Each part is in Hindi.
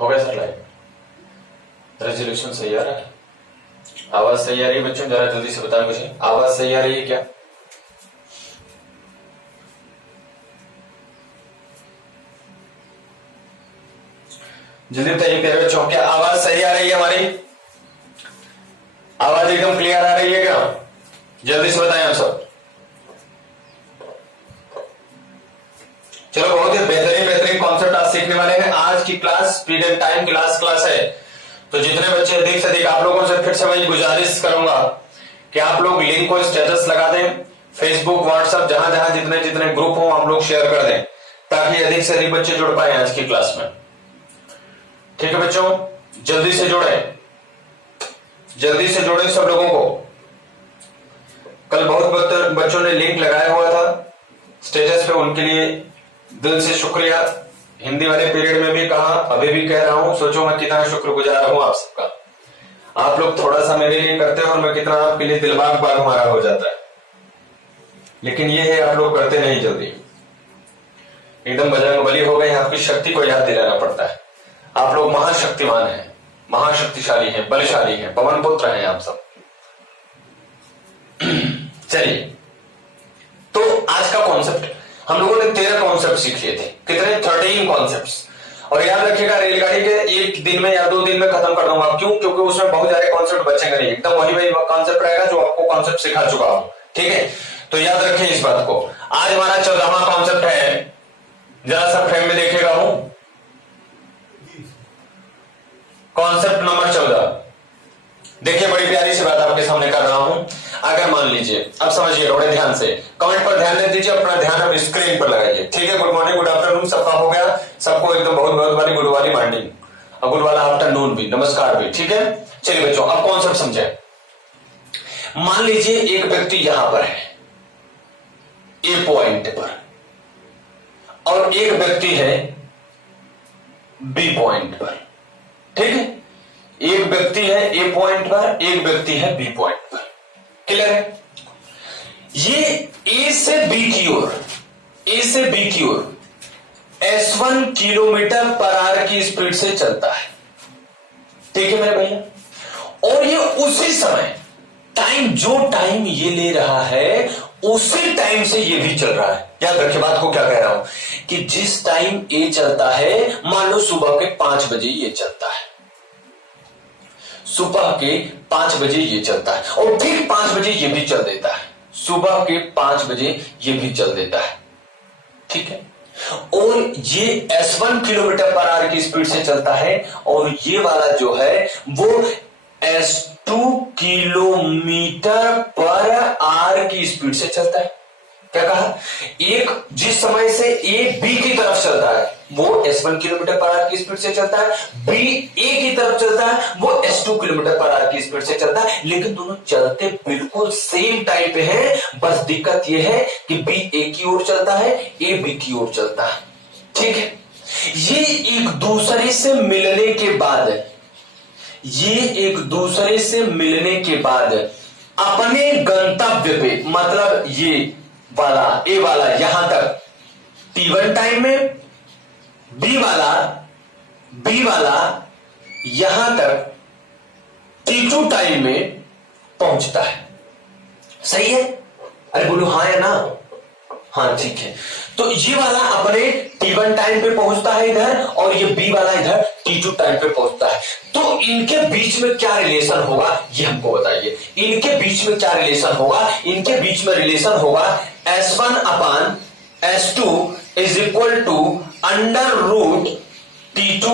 हो गया सर लाइव? रेजोल्यूशन सही आ रहा है? आवाज सही आ रही है बच्चों? जरा जल्दी से बताएं मुझे, आवाज सही आ रही है क्या? जल्दी बताइए प्यारे बच्चों, क्या आवाज सही आ रही है? हमारी आवाज एकदम क्लियर आ रही है क्या? जल्दी से बताएं आप सब। चलो, बहुत ही बेहतरीन बेहतरीन कॉन्सेप्ट आज सीखने वाले हैं। आज की class speed and time class है, तो जितने बच्चे अधिक से अधिक, आप लोगों से फिर से वही गुजारिश करूंगा कि आप लोग लिंक को स्टेटस लगा दें, फेसबुक व्हाट्सएप जहां जहां जितने जितने ग्रुप हो आप लोग शेयर कर दें, ताकि अधिक से अधिक बच्चे जुड़ पाए आज की क्लास में। ठीक है बच्चों, जल्दी से जोड़े सब लोगों को। कल बहुत बच्चों ने लिंक लगाया हुआ था स्टेटस पे, उनके लिए दिल से शुक्रिया। हिंदी वाले पीरियड में भी कहा, अभी भी कह रहा हूं, सोचो मैं कितना शुक्रगुजार हूं आप सबका। आप लोग थोड़ा सा मेरे लिए करते हो और मैं कितना आपके लिए दिलबाग बाग हमारा हो जाता है, लेकिन ये है आप लोग करते नहीं जल्दी। एकदम बजरंगबली हो गए, आपकी शक्ति को याद दिलाना पड़ता है। आप लोग महाशक्तिमान हैं, महाशक्तिशाली हैं, बलशाली हैं, पवन पुत्र हैं आप सब। चलिए, तो आज का कॉन्सेप्ट हम लोगों ने 13 कॉन्सेप्ट सीख लिए थे। कितने? 13 कॉन्सेप्ट। और याद रखिएगा, रेलगाड़ी के एक दिन में या 2 दिन में खत्म कर दूंगा। क्यों? क्योंकि उसमें बहुत सारे कॉन्सेप्ट बचेंगे नहीं, एकदम वही कॉन्सेप्ट रहेगा जो आपको कॉन्सेप्ट सिखा चुका हूं। ठीक है, तो याद रखें इस बात को। आज हमारा 14वां कॉन्सेप्ट है, जरा सा फ्रेम में देखेगा हूं, कॉन्सेप्ट नंबर 14। देखिए, बड़ी प्यारी सी बात आपके सामने कर रहा हूं। अगर मान लीजिए, अब समझिए बड़े ध्यान से, कमेंट पर ध्यान दे दीजिए, अपना ध्यान अब स्क्रीन पर लगाइए। ठीक है, गुड मॉर्निंग, गुड आफ्टरनून सबका हो गया, सबको एकदम बहुत बहुत वाली गुड वाली मॉर्निंग और गुड वाला आफ्टरनून भी, नमस्कार भी। ठीक है, चलिए बच्चों, अब कॉन्सेप्ट समझे। मान लीजिए एक व्यक्ति यहां पर है ए पॉइंट पर, और एक व्यक्ति है बी पॉइंट पर। ठीक है, एक व्यक्ति है ए पॉइंट पर, एक व्यक्ति है बी पॉइंट पर। क्लियर है? ये ए से बी की ओर S1 किलोमीटर पर आवर की स्पीड से चलता है। ठीक है मेरे भैया, और ये उसी समय जो टाइम ये ले रहा है उसी टाइम से ये भी चल रहा है। याद रखिए बात को, क्या कह रहा हूं कि जिस टाइम ए चलता है, मान लो सुबह के 5 बजे ये चलता है, सुबह के 5 बजे ये चलता है, और ठीक 5 बजे ये भी चल देता है, सुबह के 5 बजे ये भी चल देता है। ठीक है, और ये S1 किलोमीटर पर आवर की स्पीड से चलता है, और ये वाला जो है वो S2 किलोमीटर पर आवर की स्पीड से चलता है। क्या कहा? एक जिस समय से ए बी की तरफ चलता है वो S1 किलोमीटर पर आवर की स्पीड से चलता है, बी ए की तरफ चलता है वो S2 किलोमीटर पर आवर की स्पीड से चलता है, लेकिन दोनों चलते बिल्कुल सेम टाइम पे हैं। बस दिक्कत यह है कि बी ए की ओर चलता है, ए बी की ओर चलता है। ठीक है, ये एक दूसरे से मिलने के बाद अपने गंतव्य पे, मतलब ये वाला ए वाला यहां तक T1 टाइम में, बी वाला यहां तक T2 टाइम में पहुंचता है। सही है? अरे बोलो हाँ या ना? हाँ, ठीक है। तो ये वाला अपने T1 टाइम पे पहुंचता है इधर, और ये बी वाला इधर T2 टाइम पे पहुंचता है। तो इनके बीच में क्या रिलेशन होगा ये हमको बताइए। इनके बीच में क्या रिलेशन होगा? इनके बीच में रिलेशन होगा S1 upon S2 is equal to under root T2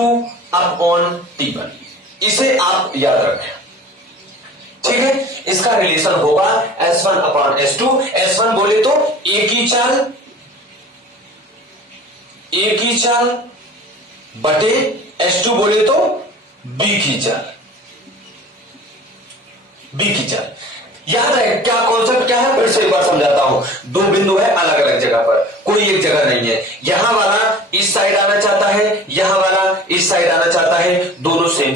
upon T1। इसे आप याद रखें। ठीक है, इसका रिलेशन होगा S1 अपान S2। S1 बोले तो ए की चाल बटे S2 बोले तो बी की चाल। याद है क्या कॉन्सेप्ट क्या है? फिर से एक बार समझाता हूं। 2 बिंदु है अलग अलग जगह पर, कोई एक जगह नहीं है। यहां वाला इस साइड आना चाहता है, यहां वाला इस साइड आना चाहता है, दोनों सेम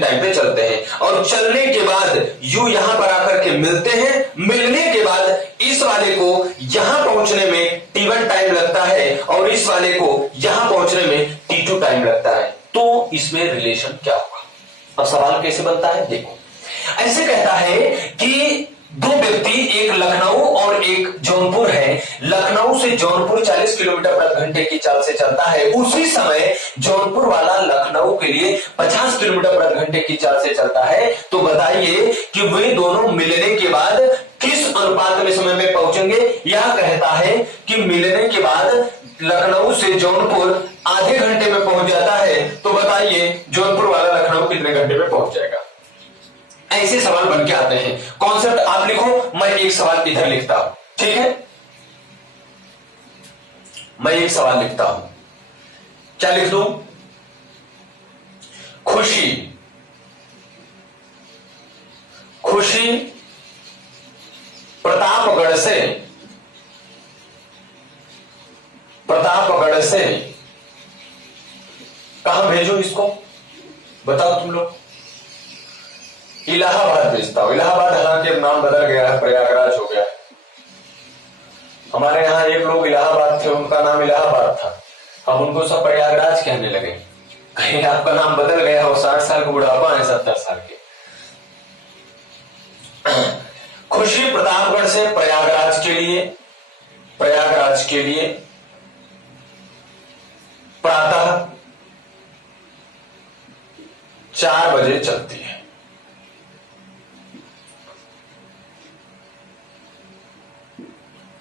टाइम पे चलते हैं, और चलने के बाद यू यहां पर आकर के मिलते हैं। मिलने के बाद इस वाले को यहां पहुंचने में T1 टाइम लगता है, और इस वाले को यहां पहुंचने में T2 टाइम लगता है। तो इसमें रिलेशन क्या होगा? अब सवाल कैसे बनता है देखो, ऐसे कहता है कि दो व्यक्ति, एक लखनऊ और एक जौनपुर है। लखनऊ से जौनपुर 40 किलोमीटर प्रति घंटे की चाल से चलता है। उसी समय जौनपुर वाला लखनऊ के लिए 50 किलोमीटर प्रति घंटे की चाल से चलता है। तो बताइए कि वे दोनों मिलने के बाद किस अनुपात में समय में पहुंचेंगे? यह कहता है कि मिलने के बाद लखनऊ से जौनपुर आधे घंटे में पहुंच जाता है। तो बताइए जौनपुर वाला लखनऊ कितने घंटे में पहुंच जाएगा? ऐसे सवाल बन के आते हैं। कॉन्सेप्ट आप लिखो, मैं एक सवाल इधर लिखता हूं, ठीक है? मैं एक सवाल लिखता हूं, क्या लिख दूं? खुशी प्रतापगढ़ से कहां भेजूं इसको? बताओ तुम लोग। इलाहाबाद भेजता हूं। इलाहाबाद हालांकि अब नाम बदल गया है, प्रयागराज हो गया। हमारे यहां एक लोग इलाहाबाद थे, उनका नाम इलाहाबाद था, अब उनको सब प्रयागराज कहने लगे। कहीं आपका नाम बदल गया हो, 60 साल का बुढ़ापा है, 70 साल के। खुशी प्रतापगढ़ से प्रयागराज के लिए प्रातः 4 बजे चलती है।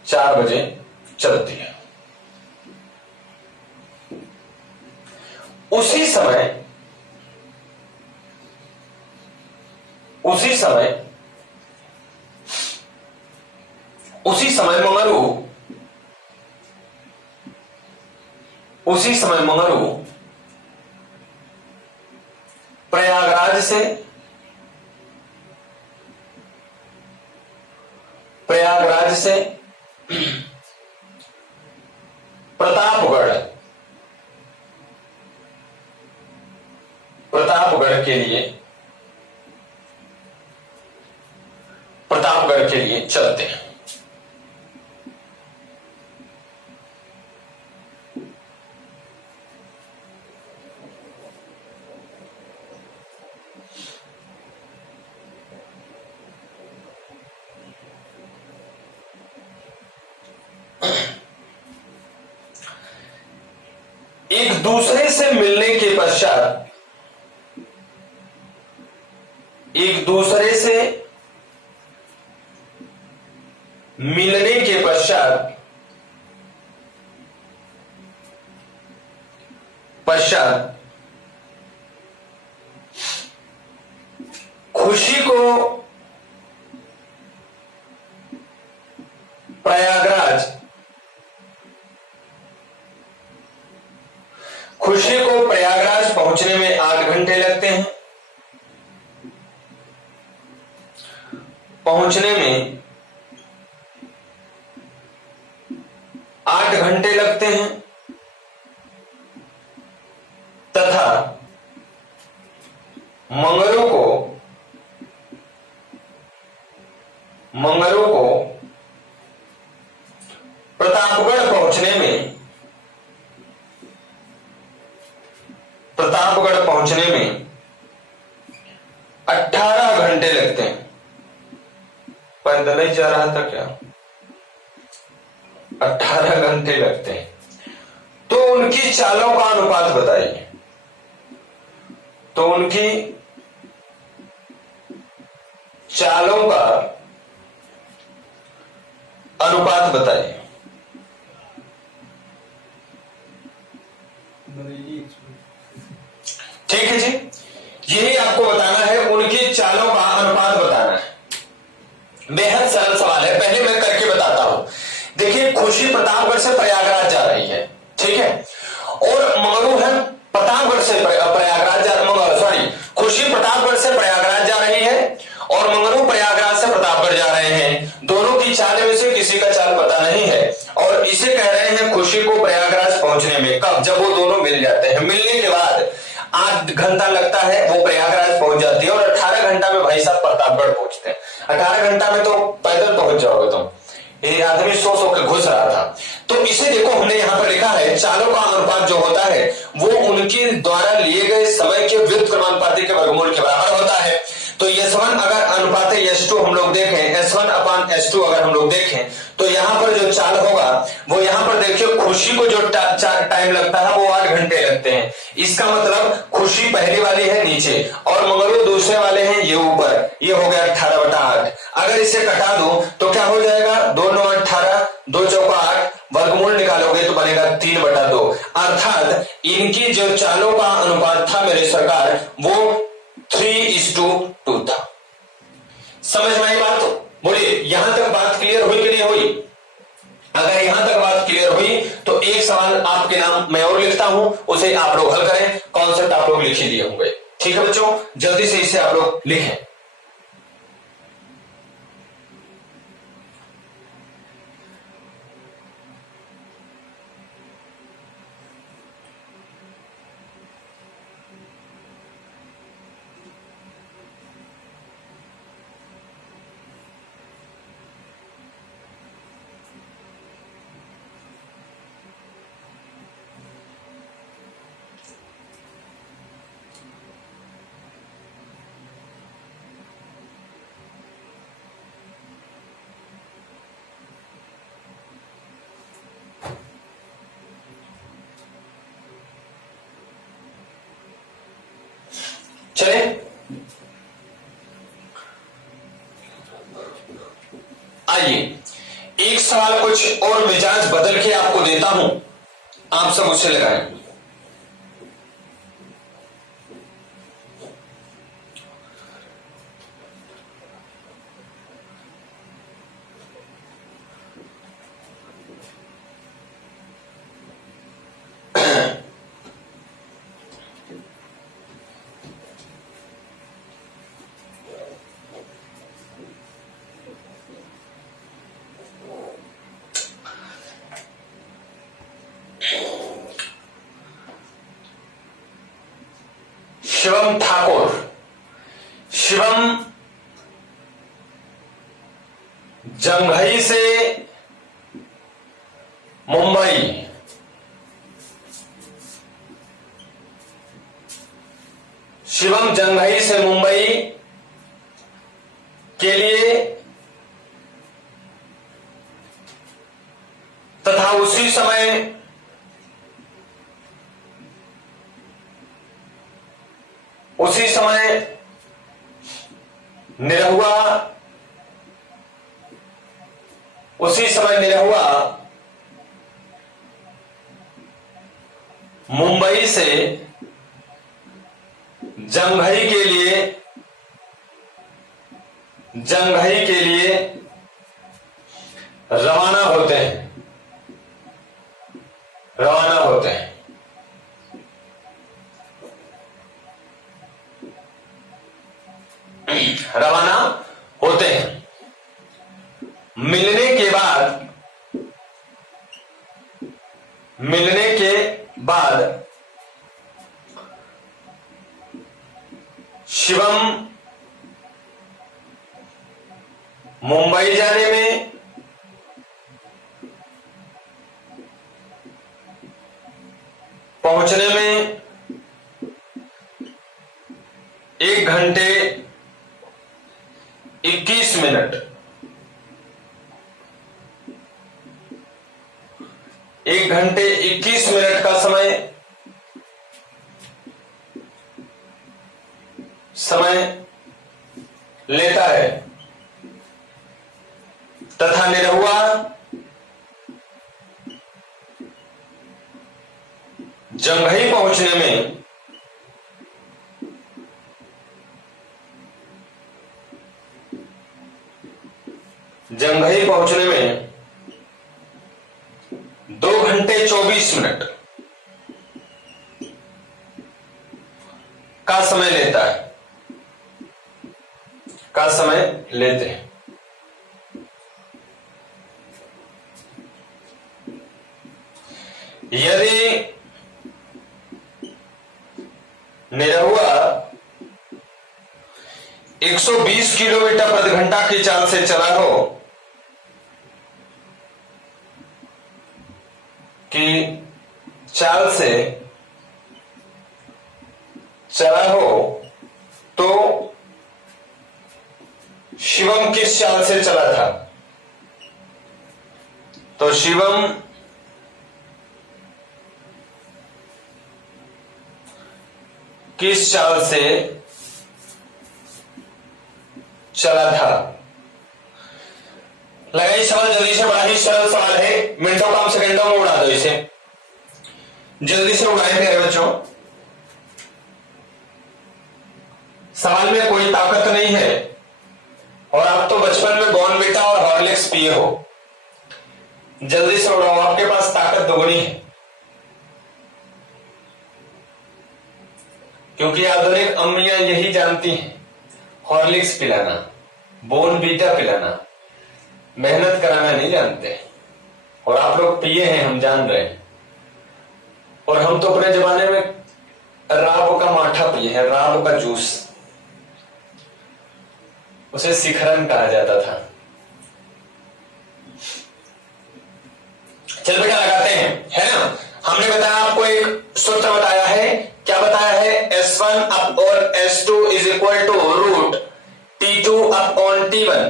चार बजे चलती है। उसी समय मंगरू प्रयागराज से प्रतापगढ़ के लिए चलते हैं। एक दूसरे से मिलने के पश्चात खुशी को प्रयागराज पहुंचने में 8 घंटे लगते हैं। तथा मंगरू को प्रतापगढ़ पहुंचने में 18 घंटे लगते हैं। पैदल ही जा रहा था क्या? 18 घंटे लगते हैं। तो उनकी चालों का अनुपात बताइए। ठीक है जी, यही आपको बताना है, उनकी चालों का अनुपात बताना है। बेहद सरल सवाल है, पहले मैं करके बताता हूं। देखिए, खुशी प्रतापगढ़ से प्रयागराज जा रही है, ठीक है, और मंगरू है प्रतापगढ़ से खुशी प्रतापगढ़ से प्रयागराज जा रही है और मंगरू प्रयागराज से प्रतापगढ़ जा रहे हैं। दोनों की चाल में से किसी का चाल पता नहीं है और इसे कह रहे हैं खुशी को प्रयागराज पहुंचने में। कब? जब वो दोनों मिल जाते हैं। मिलने के बाद 8 घंटा लगता है, वो प्रयागराज पहुंच जाती है और 18 घंटा में भाई साहब प्रतापगढ़ पहुंचते हैं। 18 घंटा में तो पैदल पहुंच जाओगे तुम, ये आदमी सो सो के घुस रहा था। तो इसे देखो हमने यहां पर लिखा है चालों का अनुपात जो होता है वो उनके द्वारा लिए गए समय के व्युत्क्रमानुपाती के वर्गमूल के बराबर होता है। तो S1 अगर अनुपात S2 हम लोग देखें, S1/S2 अगर हम लोग देखें तो यहां पर जो चाल होगा वो यहां पर देखिए खुशी को जो टाइम लगता है वो 8 घंटे लगते हैं। इसका मतलब खुशी पहली वाली है नीचे और मंगरू दूसरे वाले हैं ये ऊपर, ये हो गया 18/8। अगर इसे कटा दो तो क्या हो जाएगा, 2 9 18, 2 चौका 8, वर्गमूल निकालोगे तो बनेगा 3/2। अर्थात इनकी जो चालों का अनुपात था मेरे सरकार वो 3:2 था। समझ में आई बात? बोलिए यहां तक बात क्लियर हुई कि नहीं हुई? अगर यहां तक बात क्लियर हुई तो एक सवाल आपके नाम मैं और लिखता हूं, उसे आप लोग हल करें। कॉन्सेप्ट आप लोग लिख ही दिए होंगे, ठीक है बच्चों, जल्दी से इसे आप लोग लिखें। चले आइए एक सवाल कुछ और मिजाज बदल के आपको देता हूं, आप सब उसे लगाएं। शिवम ठाकुर, शिवम जंघई से मुंबई, शिवम जंघई से मुंबई के लिए तथा उसी समय निरहुआ मुंबई से जंघई के लिए रवाना होते हैं। मिलने के बाद शिवम मुंबई जाने में पहुंचने में 1 घंटे 21 मिनट 1 घंटे 21 मिनट का समय लेता है तथा निरहुआ जंघई पहुंचने में जंघई पहुंचने में 2 घंटे 24 मिनट का समय लेता है लेते हैं। यदि निरहुआ 120 किलोमीटर प्रति घंटा की चाल से चला हो चाल से चला हो तो शिवम किस चाल से चला था? तो शिवम किस चाल से चला था? लगाइए सवाल जल्दी से, बड़ा ही सरल सवाल है, मिनटों काम सेकंडों में उड़ा दो इसे, जल्दी से उड़ाएं मेरे बच्चों। सवाल में कोई ताकत नहीं है और आप तो बचपन में बॉर्नविटा और हॉर्लिक्स पिए हो। जल्दी से उड़ाओ, आपके पास ताकत दोगुनी है, क्योंकि आधुनिक अम्मियां यही जानती हैं, हॉर्लिक्स पिलाना, बॉर्नविटा पिलाना, मेहनत कराना नहीं जानते। और आप लोग पिए हैं, हम जान रहे हैं। और हम तो अपने जमाने में राब का माठा पिए हैं, राब का जूस, उसे शिखरन कहा जाता था। चल बेटा लगाते हैं, है ना। हमने बताया आपको एक सूत्र बताया है, क्या बताया है? S1 upon S2 is equal to root T2 upon T1।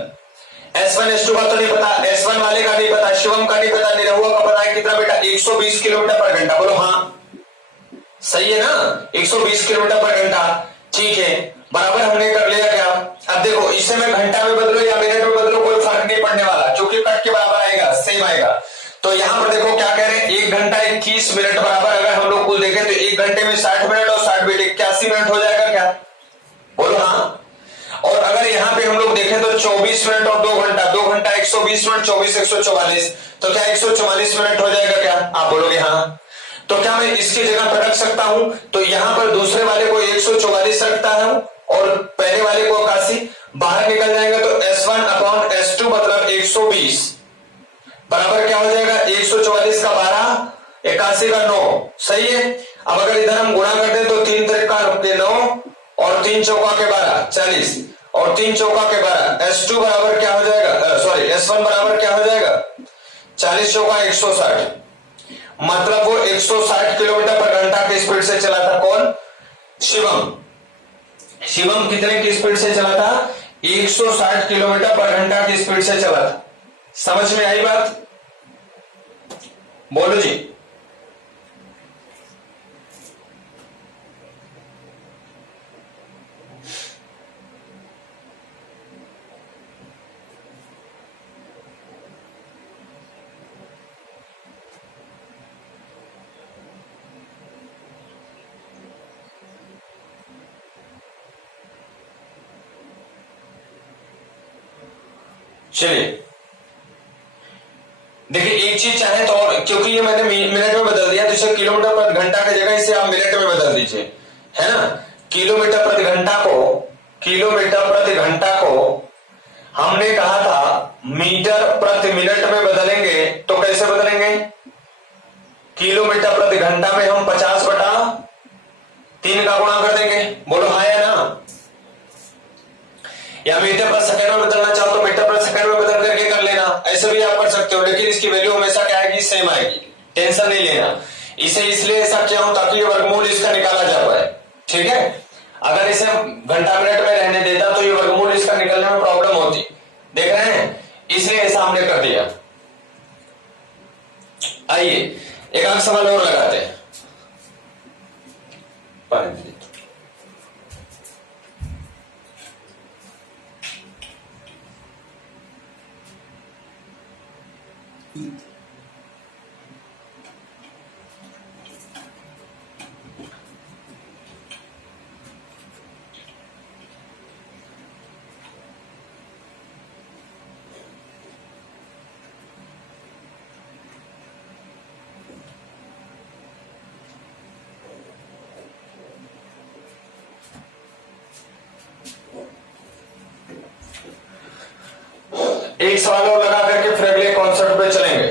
S1 S2 का तो नहीं पता, S1 वाले का नहीं पता, शिवम का नहीं पता, निरहुआ का पता है। कितना बेटा? 120 किलोमीटर पर घंटा। बोलो हाँ, सही है ना, 120 किलोमीटर पर घंटा। ठीक है, बराबर हमने कर लिया क्या? अब देखो, इसे मैं घंटा में बदलो या मिनट में बदलो, कोई फर्क नहीं पड़ने वाला, क्योंकि कट के बराबर आएगा, सेम आएगा। तो यहां पर देखो क्या कह रहे हैं, 1 घंटा 21 मिनट बराबर, अगर हम लोग कुल देखें तो 1 घंटे में 60 मिनट और 60 मिनट 81 मिनट हो जाएगा क्या? बोलो हाँ। और अगर यहाँ पे हम लोग देखें तो 24 मिनट और 2 घंटा, 2 घंटा 120 मिनट, 24 144, तो क्या 144 मिनट हो जाएगा क्या? आप बोलोगे हाँ। तो क्या मैं इसकी जगह पर रख सकता हूं? तो यहां पर दूसरे वाले को 144 रखता हूं और पहले वाले को 81, बाहर निकल जाएगा तो S1 अपॉन S2 मतलब 120 बराबर क्या हो जाएगा? 144 का 12, 81 का 9, सही है। अब अगर इधर हम गुणा कर दें तो 3 त्रिका के 9 और 3 चौका के 12, 40 और 3 चौका के 12, S2 बराबर क्या हो जाएगा? सॉरी, S1 बराबर क्या हो जाएगा? 40 चौका 160, मतलब वो 160 किलोमीटर पर घंटा की स्पीड से चला था। कौन? शिवम। शिवम कितने की स्पीड से चला था? 160 किलोमीटर पर घंटा की स्पीड से चला था। समझ में आई बात? बोलो जी। चलिए देखिए, एक चीज चाहे तो, और क्योंकि ये मैंने मिनट में बदल दिया तो इसे किलोमीटर प्रति घंटा की जगह इसे आप मिनट में बदल दीजिए, है ना। किलोमीटर प्रति घंटा को हमने कहा था मीटर प्रति मिनट में बदलेंगे, तो कैसे बदलेंगे? किलोमीटर प्रति घंटा में हम 50/3 का गुणा कर देंगे। बोलो हाँ या ना। या मीटर प्रति सेकंड में बदलना चाहो तो मीटर प्रति सेकंड में बदल करके कर लेना, ऐसे भी आप कर सकते हो, लेकिन इसकी वैल्यू हमेशा क्या आएगी? सेम आएगी, टेंशन नहीं लेना। इसे इसलिए ऐसा किया हूं ताकि वर्गमूल इसका निकाला जा पाए, ठीक है। अगर इसे घंटा मिनट में रहने देता तो ये वर्गमूल इसका निकलने में प्रॉब्लम होती, देख रहे हैं, इसलिए ऐसा हमने कर दिया। आइए एक आध सवाल और लगाते हैं। एक सवाल और लगा करके फिर अगले कॉन्सेप्ट पे चलेंगे।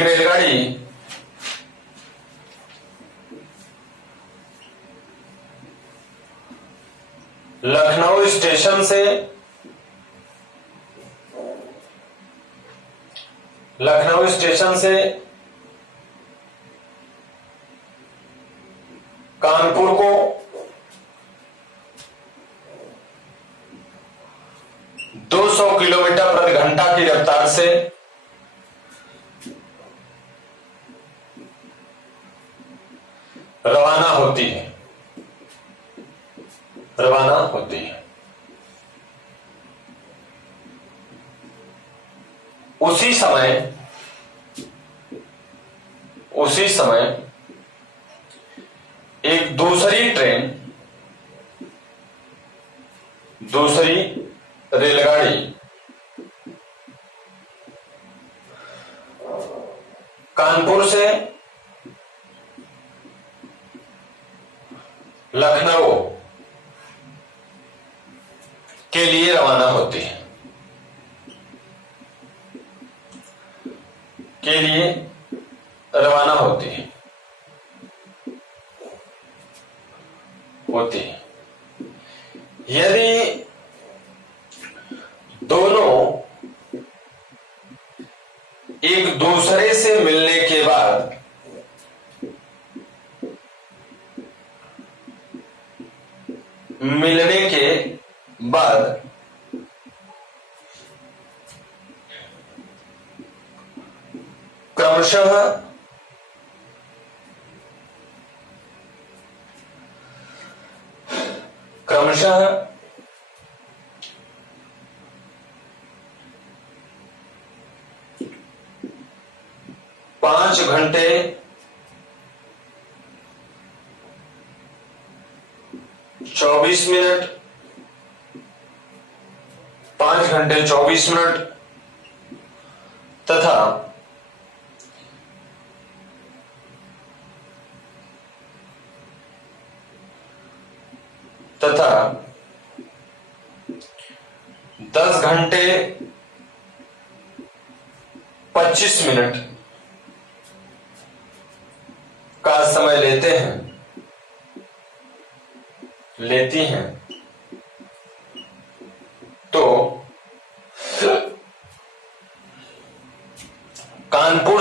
रेलगाड़ी लखनऊ स्टेशन से कानपुर को 200 किलोमीटर प्रति घंटा की रफ्तार से रवाना होती है। उसी समय एक दूसरी रेलगाड़ी कानपुर से लखनऊ के लिए रवाना होती है। यदि दोनों एक दूसरे से मिलने के बाद क्रमशः 5 घंटे 24 मिनट तथा 10 घंटे 25 मिनट का समय लेती हैं, तो कानपुर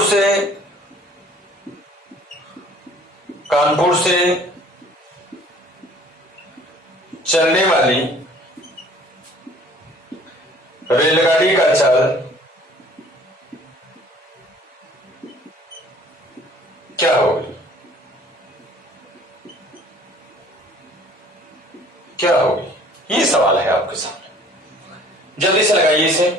से चलने वाली रेलगाड़ी का चाल क्या होगी? ये सवाल है आपके सामने, जल्दी से लगाइए इसे।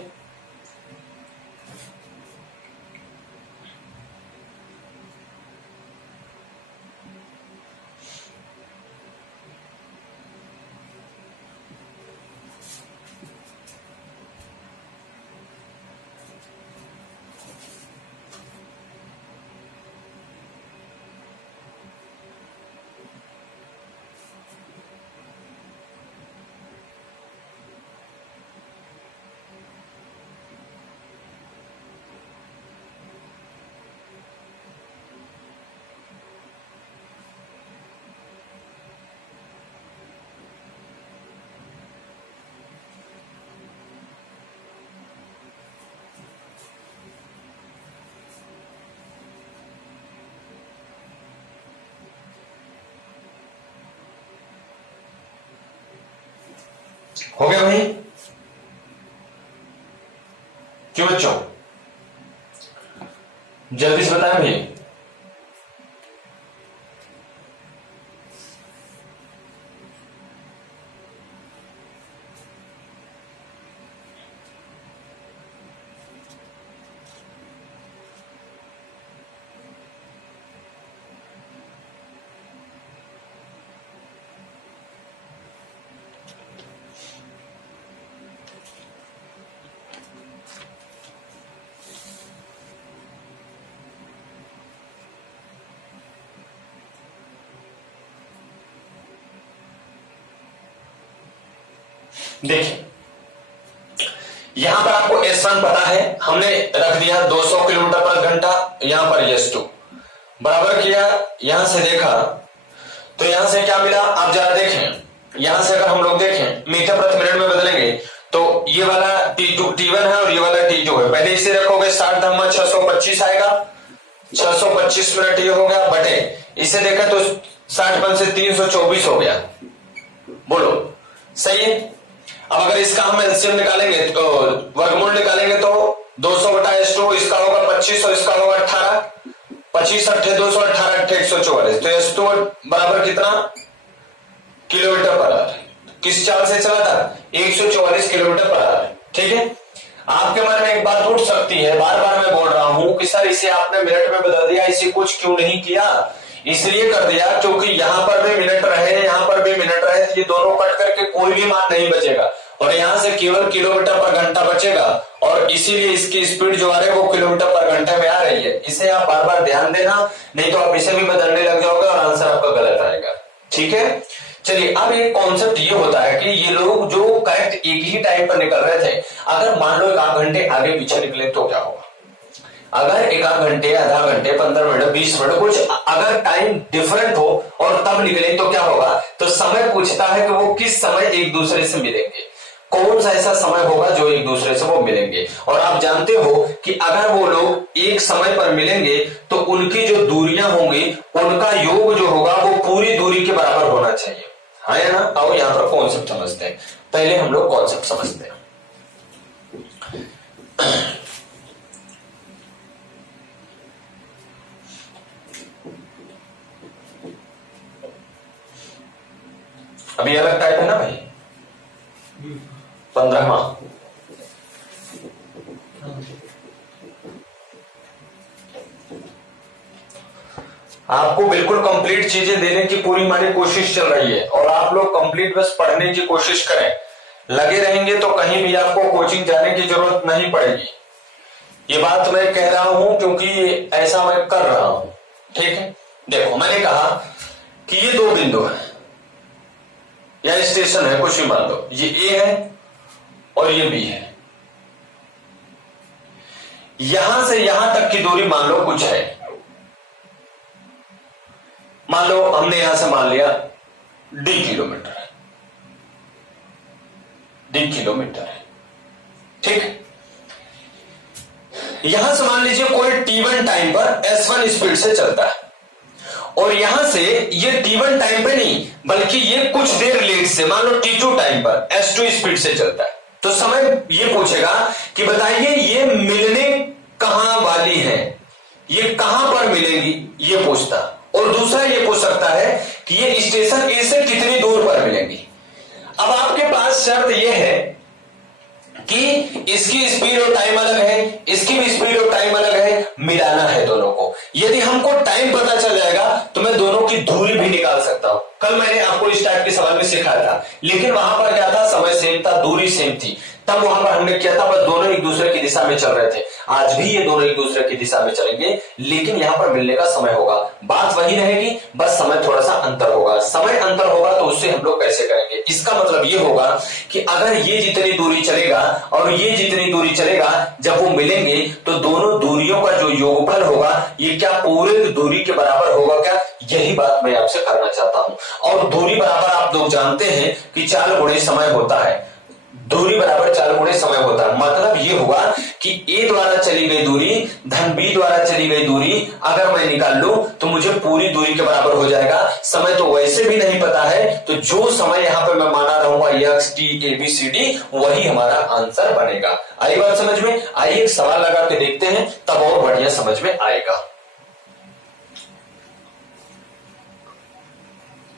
हो गया भाई? क्यों बच्चों, जल्दी से बताएं भाई। देखिए यहां पर आपको S1 पता है, हमने रख दिया 200 किलोमीटर पर घंटा, यहां पर S2 बराबर किया, यहां से देखा तो यहां से क्या मिला आप जरा देखें, यहां से अगर हम लोग देखें मीटर प्रति मिनट में बदलेंगे तो ये वाला T1 है और ये वाला T2 है। पहले इसे रखोगे 60 625 आएगा, 625 मिनट ये हो गया, बटे इसे देखा तो 60 से 324 हो गया। बोलो सही है। अब अगर इसका हम एलसीएम निकालेंगे तो वर्गमूल निकालेंगे तो 200 बटा S2, इसका होगा 25 और इसका होगा 18, 25 अट्ठे 200, 18 अट्ठे 144, तो S2 बराबर कितना किलोमीटर पर आवर। किस चाल से चला था 144 किलोमीटर पर आवर। ठीक है, आपके मन में एक बात उठ सकती है, बार बार मैं बोल रहा हूं कि सर इसे आपने मिनट में बदल दिया, इसे कुछ क्यों नहीं किया। इसलिए कर दिया क्योंकि यहां पर भी मिनट रहे, यहां पर भी मिनट रहे, ये दोनों कट करके कोई भी मान नहीं बचेगा और यहां से केवल किलोमीटर पर घंटा बचेगा और इसीलिए इसकी स्पीड जो आ रही है वो किलोमीटर पर घंटे में आ रही है। इसे आप बार बार ध्यान देना, नहीं तो आप इसे भी बदलने लग जाओगे और आंसर आपका गलत आएगा। ठीक है, चलिए अब एक कॉन्सेप्ट ये होता है कि ये लोग जो करेक्ट एक ही टाइम पर निकल रहे थे, अगर मान लो एक आध घंटे आगे पीछे निकले तो क्या होगा। अगर एक आध घंटे, आधा घंटे, 15 मिनट, 20 मिनट कुछ अगर टाइम डिफरेंट हो और तब निकले तो क्या होगा। तो समय पूछता है कि वो किस समय एक दूसरे से मिलेंगे, कौन सा ऐसा समय होगा जो एक दूसरे से वो मिलेंगे। और आप जानते हो कि अगर वो लोग एक समय पर मिलेंगे तो उनकी जो दूरियां होंगी उनका योग जो होगा वो पूरी दूरी के बराबर होना चाहिए। हाँ या ना। आओ यहां पर कॉन्सेप्ट समझते हैं, पहले हम लोग कॉन्सेप्ट समझते हैं। अभी अलग टाइप है ना भाई, 15वां। आपको बिल्कुल कंप्लीट चीजें देने की पूरी हमारी कोशिश चल रही है और आप लोग कंप्लीट बस पढ़ने की कोशिश करें, लगे रहेंगे तो कहीं भी आपको कोचिंग जाने की जरूरत नहीं पड़ेगी। ये बात मैं कह रहा हूं क्योंकि ऐसा मैं कर रहा हूं। ठीक है, देखो मैंने कहा कि ये दो बिंदु है या स्टेशन है, कुछ भी मान लो, ये ए है और ये बी है। यहां से यहां तक की दूरी मान लो कुछ है, मान लो हमने यहां से मान लिया डी किलोमीटर है, डी किलोमीटर है। ठीक, यहां से मान लीजिए कोई T1 टाइम पर S1 स्पीड से चलता है और यहां से ये T1 टाइम पे नहीं बल्कि ये कुछ देर लेट से मान लो T2 टाइम पर S2 स्पीड से चलता है। तो समय ये पूछेगा कि बताइए ये मिलने कहां वाली है, ये कहां पर मिलेंगी, ये पूछता। और दूसरा ये पूछ सकता है कि ये स्टेशन ए से कितनी दूर पर मिलेंगी। अब आपके पास शर्त ये है कि इसकी स्पीड और टाइम अलग है, इसकी भी स्पीड और टाइम अलग है, मिलाना है दोनों को। यदि हमको टाइम पता चल जाएगा तो मैं दोनों की दूरी भी निकाल सकता हूं। कल मैंने आपको इस टाइप के सवाल में सिखाया था, लेकिन वहां पर क्या था, समय सेम था, दूरी सेम थी, तब वहां पर हमने किया था, बस दोनों एक दूसरे की दिशा में चल रहे थे। आज भी ये दोनों एक दूसरे की दिशा में चलेंगे, लेकिन यहां पर मिलने का समय होगा, बात वही रहेगी, बस समय थोड़ा सा अंतर होगा। समय अंतर होगा तो उससे हम लोग कैसे करेंगे, इसका मतलब ये होगा कि अगर ये जितनी दूरी चलेगा और ये जितनी दूरी चलेगा, जब वो मिलेंगे तो दोनों दूरियों का जो योगफल होगा ये क्या पूरे दूरी के बराबर होगा क्या, यही बात मैं आपसे करना चाहता हूं। और दूरी बराबर आप लोग जानते हैं कि 4 गुणे समय होता है, दूरी बराबर 4 गुणे समय होता है। मतलब ये हुआ कि ए द्वारा चली गई दूरी धन बी द्वारा चली गई दूरी अगर मैं निकाल लूं तो मुझे पूरी दूरी के बराबर हो जाएगा। समय तो वैसे भी नहीं पता है, तो जो समय यहां पर मैं माना रहूंगा X T A B C D, वही हमारा आंसर बनेगा। आई बात समझ में? आइए एक सवाल लगा के देखते हैं, तब और बढ़िया समझ में आएगा।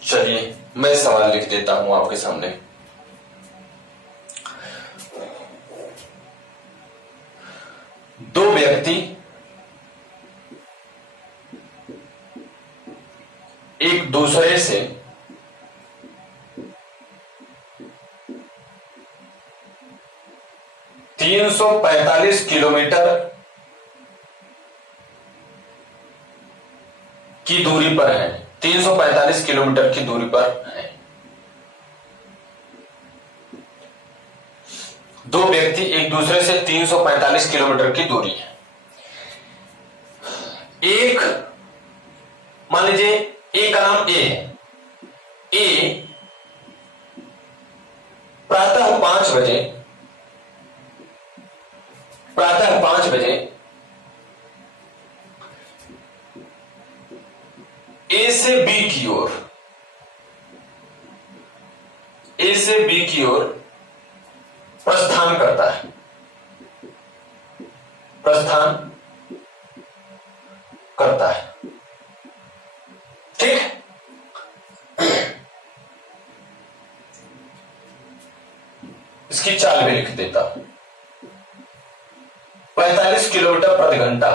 चलिए मैं सवाल लिख देता हूं आपके सामने। दो व्यक्ति एक दूसरे से 345 किलोमीटर की दूरी पर है, 345 किलोमीटर की दूरी पर है। दो व्यक्ति एक दूसरे से 345 किलोमीटर की दूरी है। एक मान लीजिए एक का नाम ए है। ए प्रातः 5 बजे ए से बी की ओर प्रस्थान करता है। ठीक। इसकी चाल भी लिख देता हूं। 45 किलोमीटर प्रति घंटा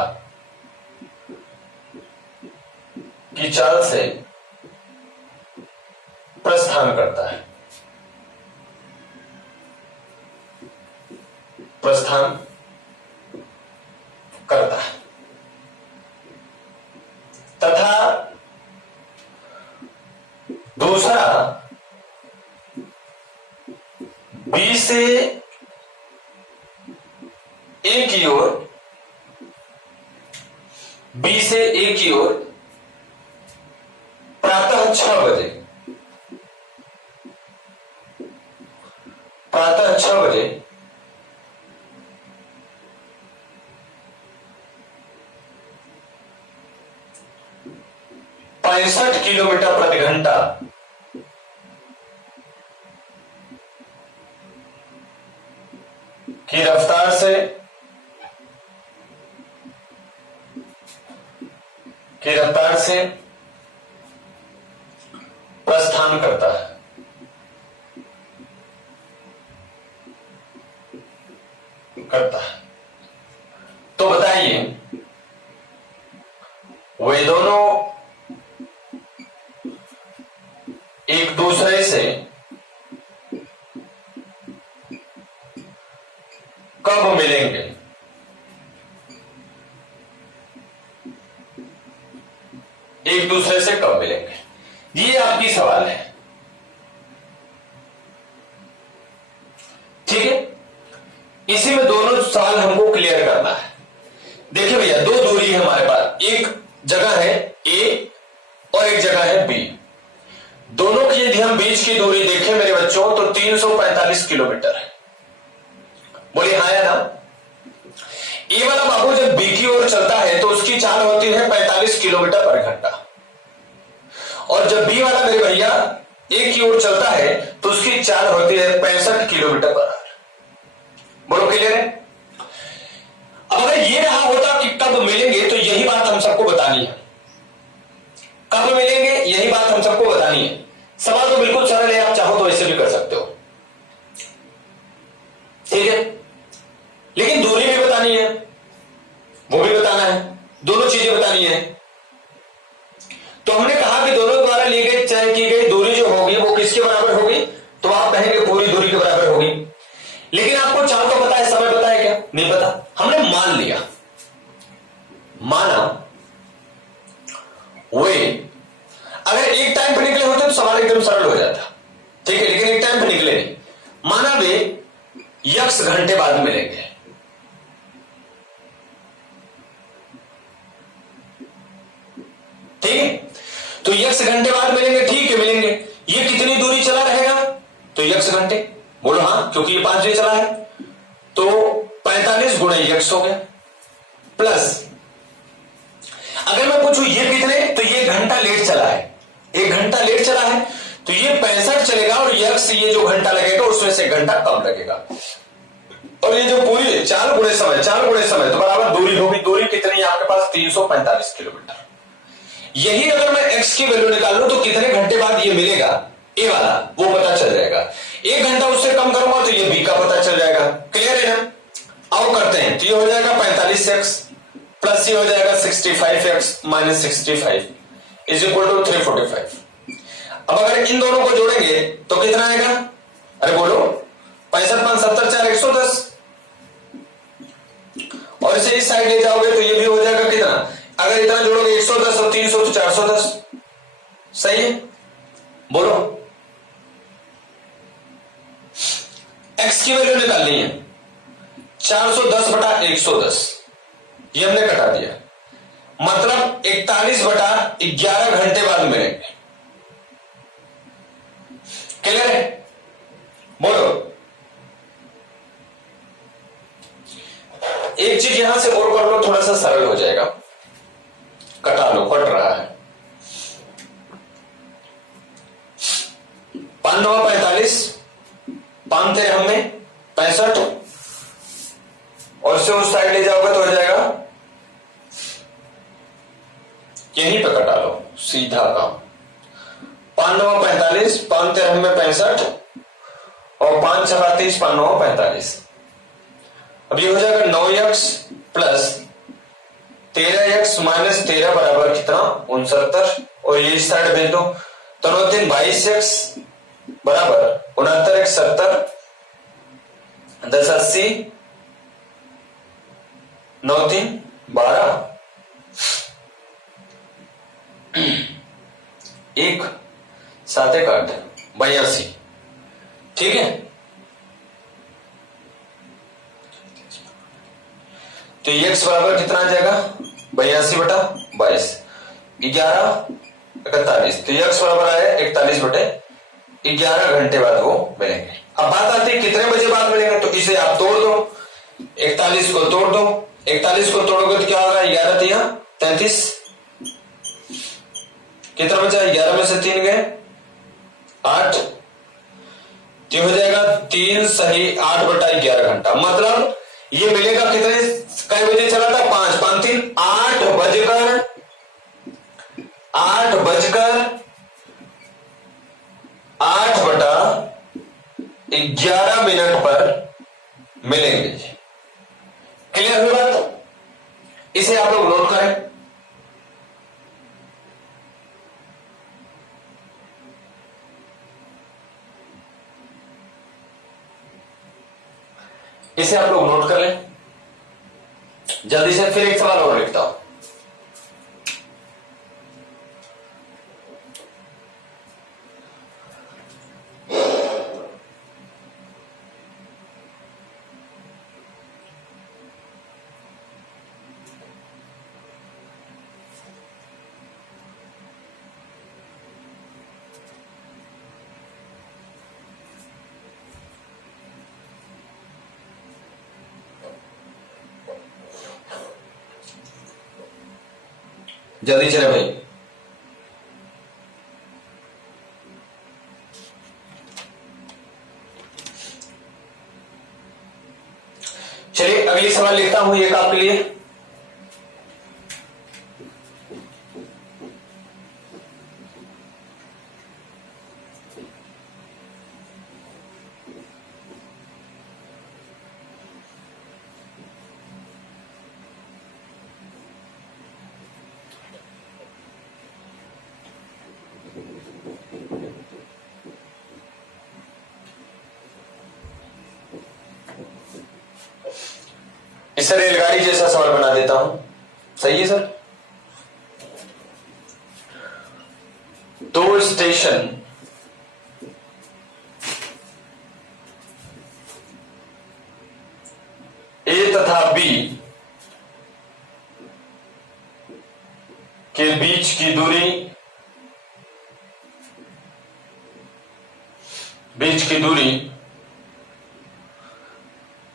की चाल से प्रस्थान करता है। तथा दूसरा बी से ए की ओर प्रातः 6 बजे 65 किलोमीटर प्रति घंटा की रफ्तार से प्रस्थान करता है। तो बताइए वे दोनों एक दूसरे से कब मिलेंगे? एक दूसरे से कब मिलेंगे, ये आपकी सवाल है। ठीक है, इसी में दोनों सवाल हमको क्लियर करना है। देखिए भैया, दो दूरी है हमारे पास, एक जगह है ए और एक जगह है बी। दोनों की यदि हम बीच की दूरी देखें मेरे बच्चों तो 345 किलोमीटर है। बोलिए हाँ या ना? ए वाला बाबू जब बी की ओर चलता है तो उसकी चाल होती है 45 किलोमीटर पर घंटा, और जब बी वाला मेरे भैया ए की ओर चलता है तो उसकी चाल होती है 65 किलोमीटर पर आवर। बोलो क्लियर है? अब अगर ये रहा होता कि कब मिलेंगे, तो यही बात हम सबको बतानी है। कब मिलेंगे यही बात हम सबको बतानी है। सवाल तो बिल्कुल सरल है, आप चाहो तो ऐसे भी कर सकते हो। ठीक है, लेकिन दूरी भी बतानी है, वो भी बताना है, दोनों चीजें बतानी है। तो हमने कहा कि दोनों द्वारा ली गई तय की गई दूरी जो होगी वो किसके बराबर होगी? तो आप कहेंगे पूरी दूरी के बराबर होगी। लेकिन आपको चाल तो पता है, समय पता है क्या? नहीं पता। हमने मान लिया, माना वे अगर एक टाइम पे निकले होते तो सवाल एकदम सरल हो जाता। ठीक है, लेकिन एक टाइम पे निकले नहीं। माना वे x घंटे बाद मिलेंगे। ठीक है, तो x घंटे बाद मिलेंगे। ठीक है, मिलेंगे। ये कितनी दूरी चला रहेगा? तो x घंटे। बोलो हाँ, क्योंकि ये 5 बजे चला है तो 45 गुणा x हो गया, प्लस अगर मैं पूछूं ये कितने, तो ये घंटा लेट चला है, 1 घंटा लेट चला है तो ये 65 चलेगा, और x ये जो घंटा लगेगा उसमें से घंटा कम लगेगा। और ये जो पूरी 4 गुणे समय तो बराबर दूरी होगी। दूरी कितनी है आपके पास? 345 किलोमीटर। यही अगर मैं x की वैल्यू निकाल लूं तो कितने घंटे बाद ये मिलेगा, ए वाला, वो पता चल जाएगा। 1 घंटा उससे कम करूंगा तो ये बी का पता चल जाएगा। क्लियर है ना? आओ करते हैं। तो ये हो जाएगा 45x प्लस ये हो जाएगा 65x minus 65 is equal to 345। अब अगर इन दोनों को जोड़ेंगे तो कितना आएगा? अरे बोलो, 65 5 70 4 110, और इसे इस साइड ले जाओगे तो ये भी हो जाएगा कितना? अगर इतना जोड़ोगे 110 और 300 तो 410। सही है? बोलो एक्स की वैल्यू निकालनी है 410 बटा 110, ये हमने कटा दिया, मतलब 41 बटा 11 घंटे बाद मिलेंगे। क्लियर है? बोलो। एक चीज यहां से और कर लो, थोड़ा सा सरल हो जाएगा। कटा लो, कट रहा है। 5 9 45, 5 तेरे हमें 65, और से उस साइड ले जाओगे तो हो जाएगा, यहीं पे कटा लो, सीधा काम। 5 9 45, 5 तेरे हमें 65, और 5 6 30, 5 9 45। अब ये हो जाएगा 9x प्लस 13x माइनस 13 बराबर कितना 69, और ये इस साइड भेज दो तो 9 3 22x बराबर 69 1 70, 10 80, 9 3 12, 1 7 1 8 82। ठीक है, तो x बराबर कितना आ जाएगा 82 बटा 22, 11 41, तो x बराबर आया 41 बटे 11 घंटे बाद वो मिलेंगे। अब बात आती है कितने बजे बाद मिलेंगे, तो इसे आप तोड़ दो, 41 को तोड़ दो, 41 को तोड़ोगे तो क्या होगा 11 तिया 33, कितना बचा 11 में से 3 गए 8, तो हो जाएगा 3 सही 8 बटा 11 घंटा, मतलब ये मिलेगा कितने कई बजे चला था 5 5 3 8 बजकर 8 बटा 11 मिनट पर मिलेंगे। क्लियर हुई बात? इसे आप लोग नोट करें। इसे आप लोग नोट कर लें। जल्दी से फिर एक सवाल और लिखता हूं। जल्दी चले भाई। चलिए अगली सवाल लिखता हूं एक आपके लिए। इसे रेलगाड़ी जैसा सवाल बना देता हूं, सही है सर। 2 स्टेशन ए तथा बी के बीच की दूरी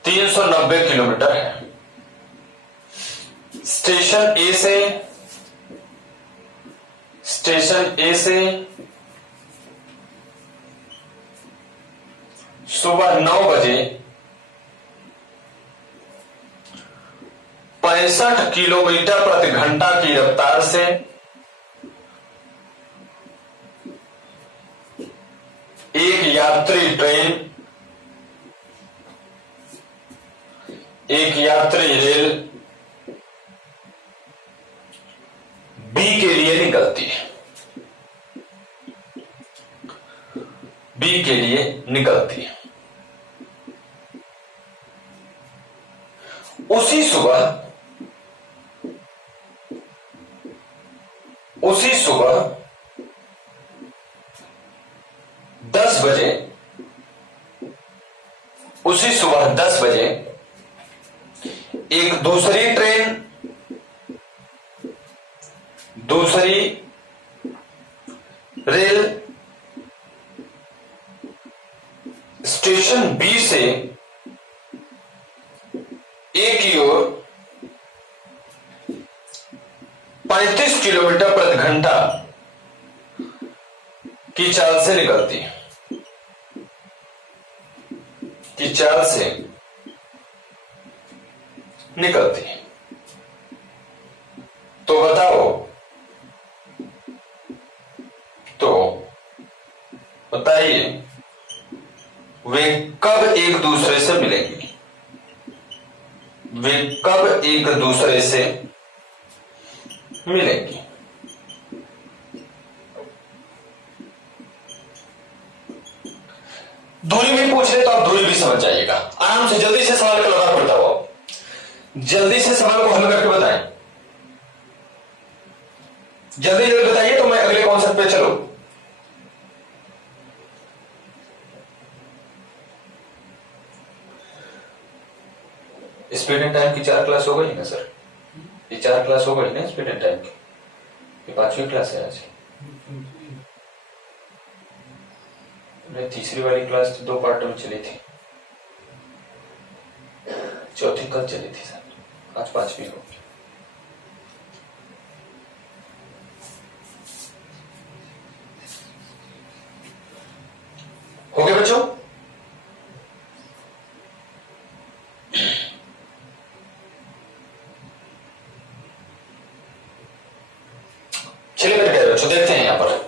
390 किलोमीटर है। स्टेशन ए से सुबह 9 बजे 65 किलोमीटर प्रति घंटा की रफ्तार से एक यात्री रेल बी के लिए निकलती है। उसी सुबह 10 बजे उसी सुबह 10 बजे एक दूसरी रेल स्टेशन बी से ए की ओर 35 किलोमीटर प्रति घंटा की चाल से निकलती है, तो बताइए वे कब एक दूसरे से मिलेंगे? दूरी भी पूछ ले तो आप दूरी भी समझ जाइएगा आराम से। जल्दी से सवाल का लगा पड़ता हो, जल्दी से सवाल को हल करके बताएं, जल्दी बताइए तो मैं अगले कॉन्सेप्ट पे चलूं। स्पीड एंड टाइम की 4 क्लास हो गई ना सर? ये 4 क्लास हो गई ना स्पीड एंड टाइम की? ये 5वीं क्लास है आज। तीसरी वाली क्लास तो 2 पार्ट में चली थी, चौथी कल चली थी सर, आज 5वीं होगी। हो गया बच्चों? चलिए मेरे प्यारे बच्चों देखते हैं यहां पर।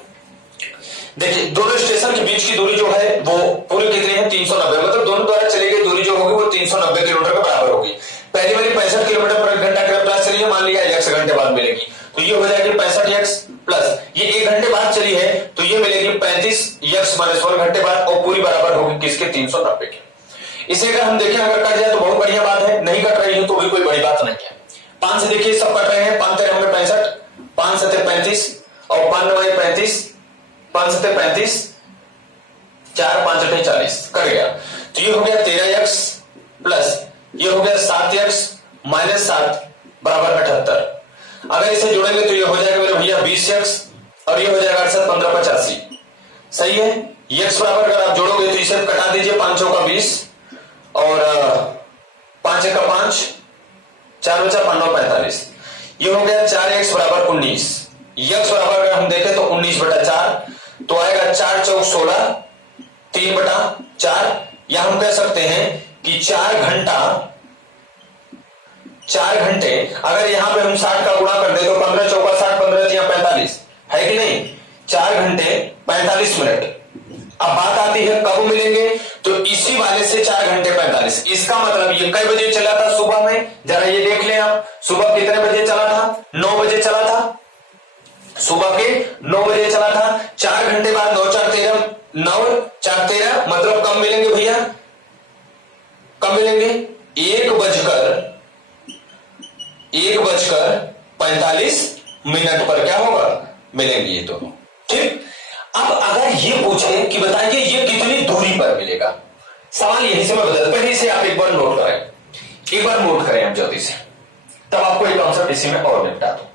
देखिए दोनों स्टेशन के बीच की दूरी जो है वो पूरी कितनी है? 390। मतलब दोनों द्वारा चली गई दूरी जो होगी वो 390 किलोमीटर के बराबर होगी। पहली वाली 65 किलोमीटर प्रति घंटा के प्लस चली है, मान लिया 1 घंटे बाद मिलेगी, तो ये हो जाएगी 65x प्लस ये 1 घंटे बाद चली है तो ये मिलेगी 35x माइनस 1 घंटे बाद, और पूरी बराबर होगी किसके? 390 के। इसे अगर हम देखें अगर कट जाए तो बहुत बढ़िया बात है, नहीं कट रही है तो भी कोई बड़ी बात नहीं है। 5 से देखिए सब कट रहे हैं, 5 तेरह में 65, 5 सत्ते 35 और 5 नवाई 35, 5 सत्ते 35, 4 5 अठे 40 कट गया। तो ये हो गया 13x प्लस ये हो गया 7x माइनस 7 बराबर 78। अगर इसे जोड़ेंगे तो ये हो जाएगा मेरे भैया 20x और ये हो जाएगा 68 15 85। सही है। x बराबर अगर आप जोड़ोगे तो इसे कटा दीजिए, 5 चौका 20 और 5 एक का 5, 4 बचा 5 9 45। ये हो गया 4x बराबर 19। x बराबर अगर हम देखें तो 19/4 तो आएगा 4 चौक 16 3/4। या हम कह सकते हैं कि 4 घंटे अगर यहां पे हम 60 का गुणा कर दे तो 15 चौका 60 15 या 45 है कि नहीं? 4 घंटे 45 मिनट। अब बात आती है कब मिलेंगे, तो इसी वाले से 4 घंटे 45। इसका मतलब ये कई बजे चला था सुबह में? जरा ये देख लें आप, सुबह कितने बजे चला था? 9 बजे चला था, सुबह के 9 बजे चला था। 4 घंटे बाद 9 4 13 9 4 13 मतलब कब मिलेंगे भैया? कब मिलेंगे? 1:45 पर क्या होगा? मिलेंगे ये दोनों। ठीक। अब अगर ये पूछे कि बताइए ये कितनी दूरी पर मिलेगा, सवाल यहीं से मैं बता, पहले इसे आप एक बार नोट करें आप जल्दी से, तब आपको एक कॉन्सेप्ट इसी में और निपटा दो।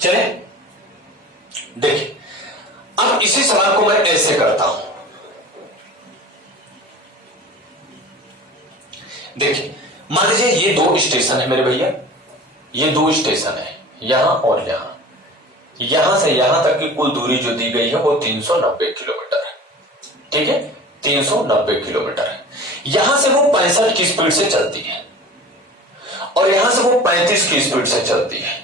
चले देखिए, अब इसी सवाल को मैं ऐसे करता हूं। देखिए मान लीजिए ये 2 स्टेशन है मेरे भैया, ये 2 स्टेशन है, यहां और यहां से यहां तक की कुल दूरी जो दी गई है वो 390 किलोमीटर है। ठीक है, 390 किलोमीटर है। यहां से वो 65 की स्पीड से चलती है और यहां से वो 35 की स्पीड से चलती है।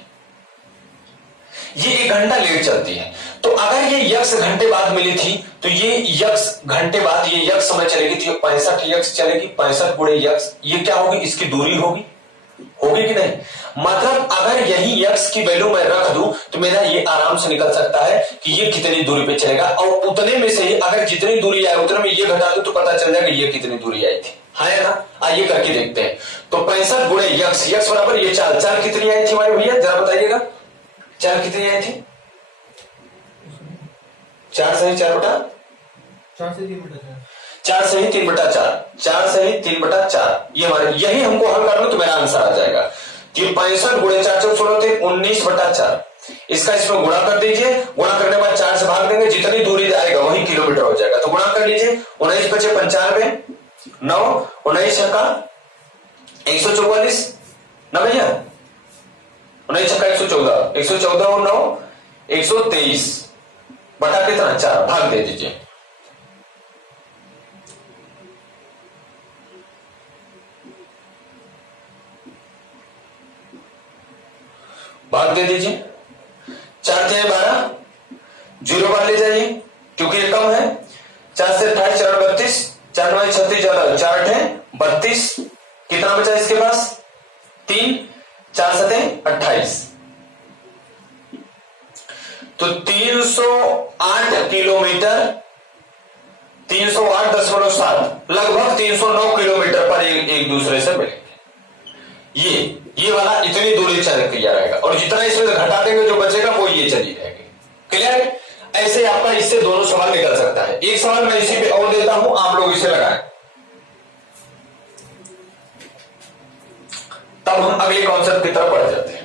ये 1 घंटा लेट चलती है। तो तो अगर ये यक्स घंटे बाद मिली थी तो ये यक्स घंटे बाद ये यक्स समय चलेगी तो ये 65 यक्स चलेगी। 65 गुणे यक्स, ये क्या होगी, इसकी दूरी होगी, होगी कि नहीं। मतलब अगर यही यक्स की वैल्यू मैं रख दूं तो मेरा ये आराम से निकल सकता है कि ये कितनी दूरी पे चलेगा, और उतने में से ही अगर जितनी दूरी आए उतने में ये घटा दूं तो पता चल जाएगा ये कितनी दूरी आई थी, है ना। आइए करके देखते हैं। तो 65 गुणे यक्स, यक्स बराबर ये चाल, चाल कितनी आई थी हमारे भैया, जरा बताइएगा, चाल कितनी आई थी। 4 सही 4 बटा 4 से 3 बटा 4, 4 सही 3 बटा 4, 4 सही 3 बटा 4, ये हमारे, यही हमको हल कर लो तो मेरा आंसर आ जाएगा कि 65 गुणे 4 4 16 थे 19 बटा 4। इसका इसमें गुणा कर दीजिए, गुणा करने के बाद 4 से भाग देंगे, जितनी दूरी आएगा वही किलोमीटर हो जाएगा। तो गुणा कर लीजिए, 19 बचे 95, 9 19 का 144 ना भैया, 19 का 114, 114 और 9 123 बटा कितना 4, भाग दे दीजिए। भाग दे दीजिए, 4 × 12, 0 बाहर ले जाइए क्योंकि ये कम है। 4 से 28 4 32, 4 9 36 4 8 32, कितना बचा इसके पास 3, 4 7 28, तो 308 किलोमीटर, 308.7 लगभग 309 किलोमीटर पर एक दूसरे से मिलेंगे। ये वाला इतनी दूरी चल किया रहेगा, और जितना इसमें घटा देंगे जो बचेगा वो ये चली रहेगी। क्लियर। ऐसे आपका इससे दोनों सवाल निकल सकता है। एक सवाल मैं इसी पे और देता हूं, आप लोग इसे लगाएं, तब हम अगले कॉन्सेप्ट की तरफ बढ़ जाते हैं।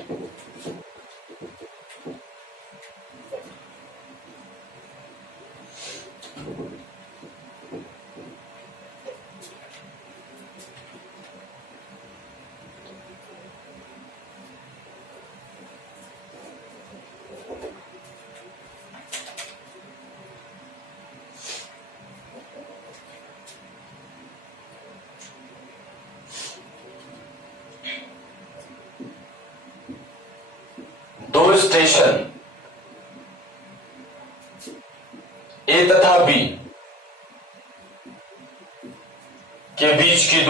दो स्टेशन ए तथा बी के बीच की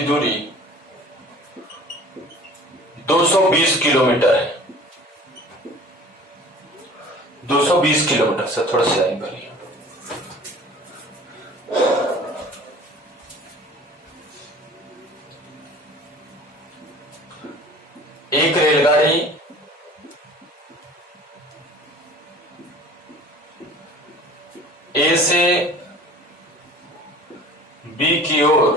दूरी 220 किलोमीटर है। 220 किलोमीटर से थोड़ा सा आगे बढ़िए। एक रेलगाड़ी ए से बी की ओर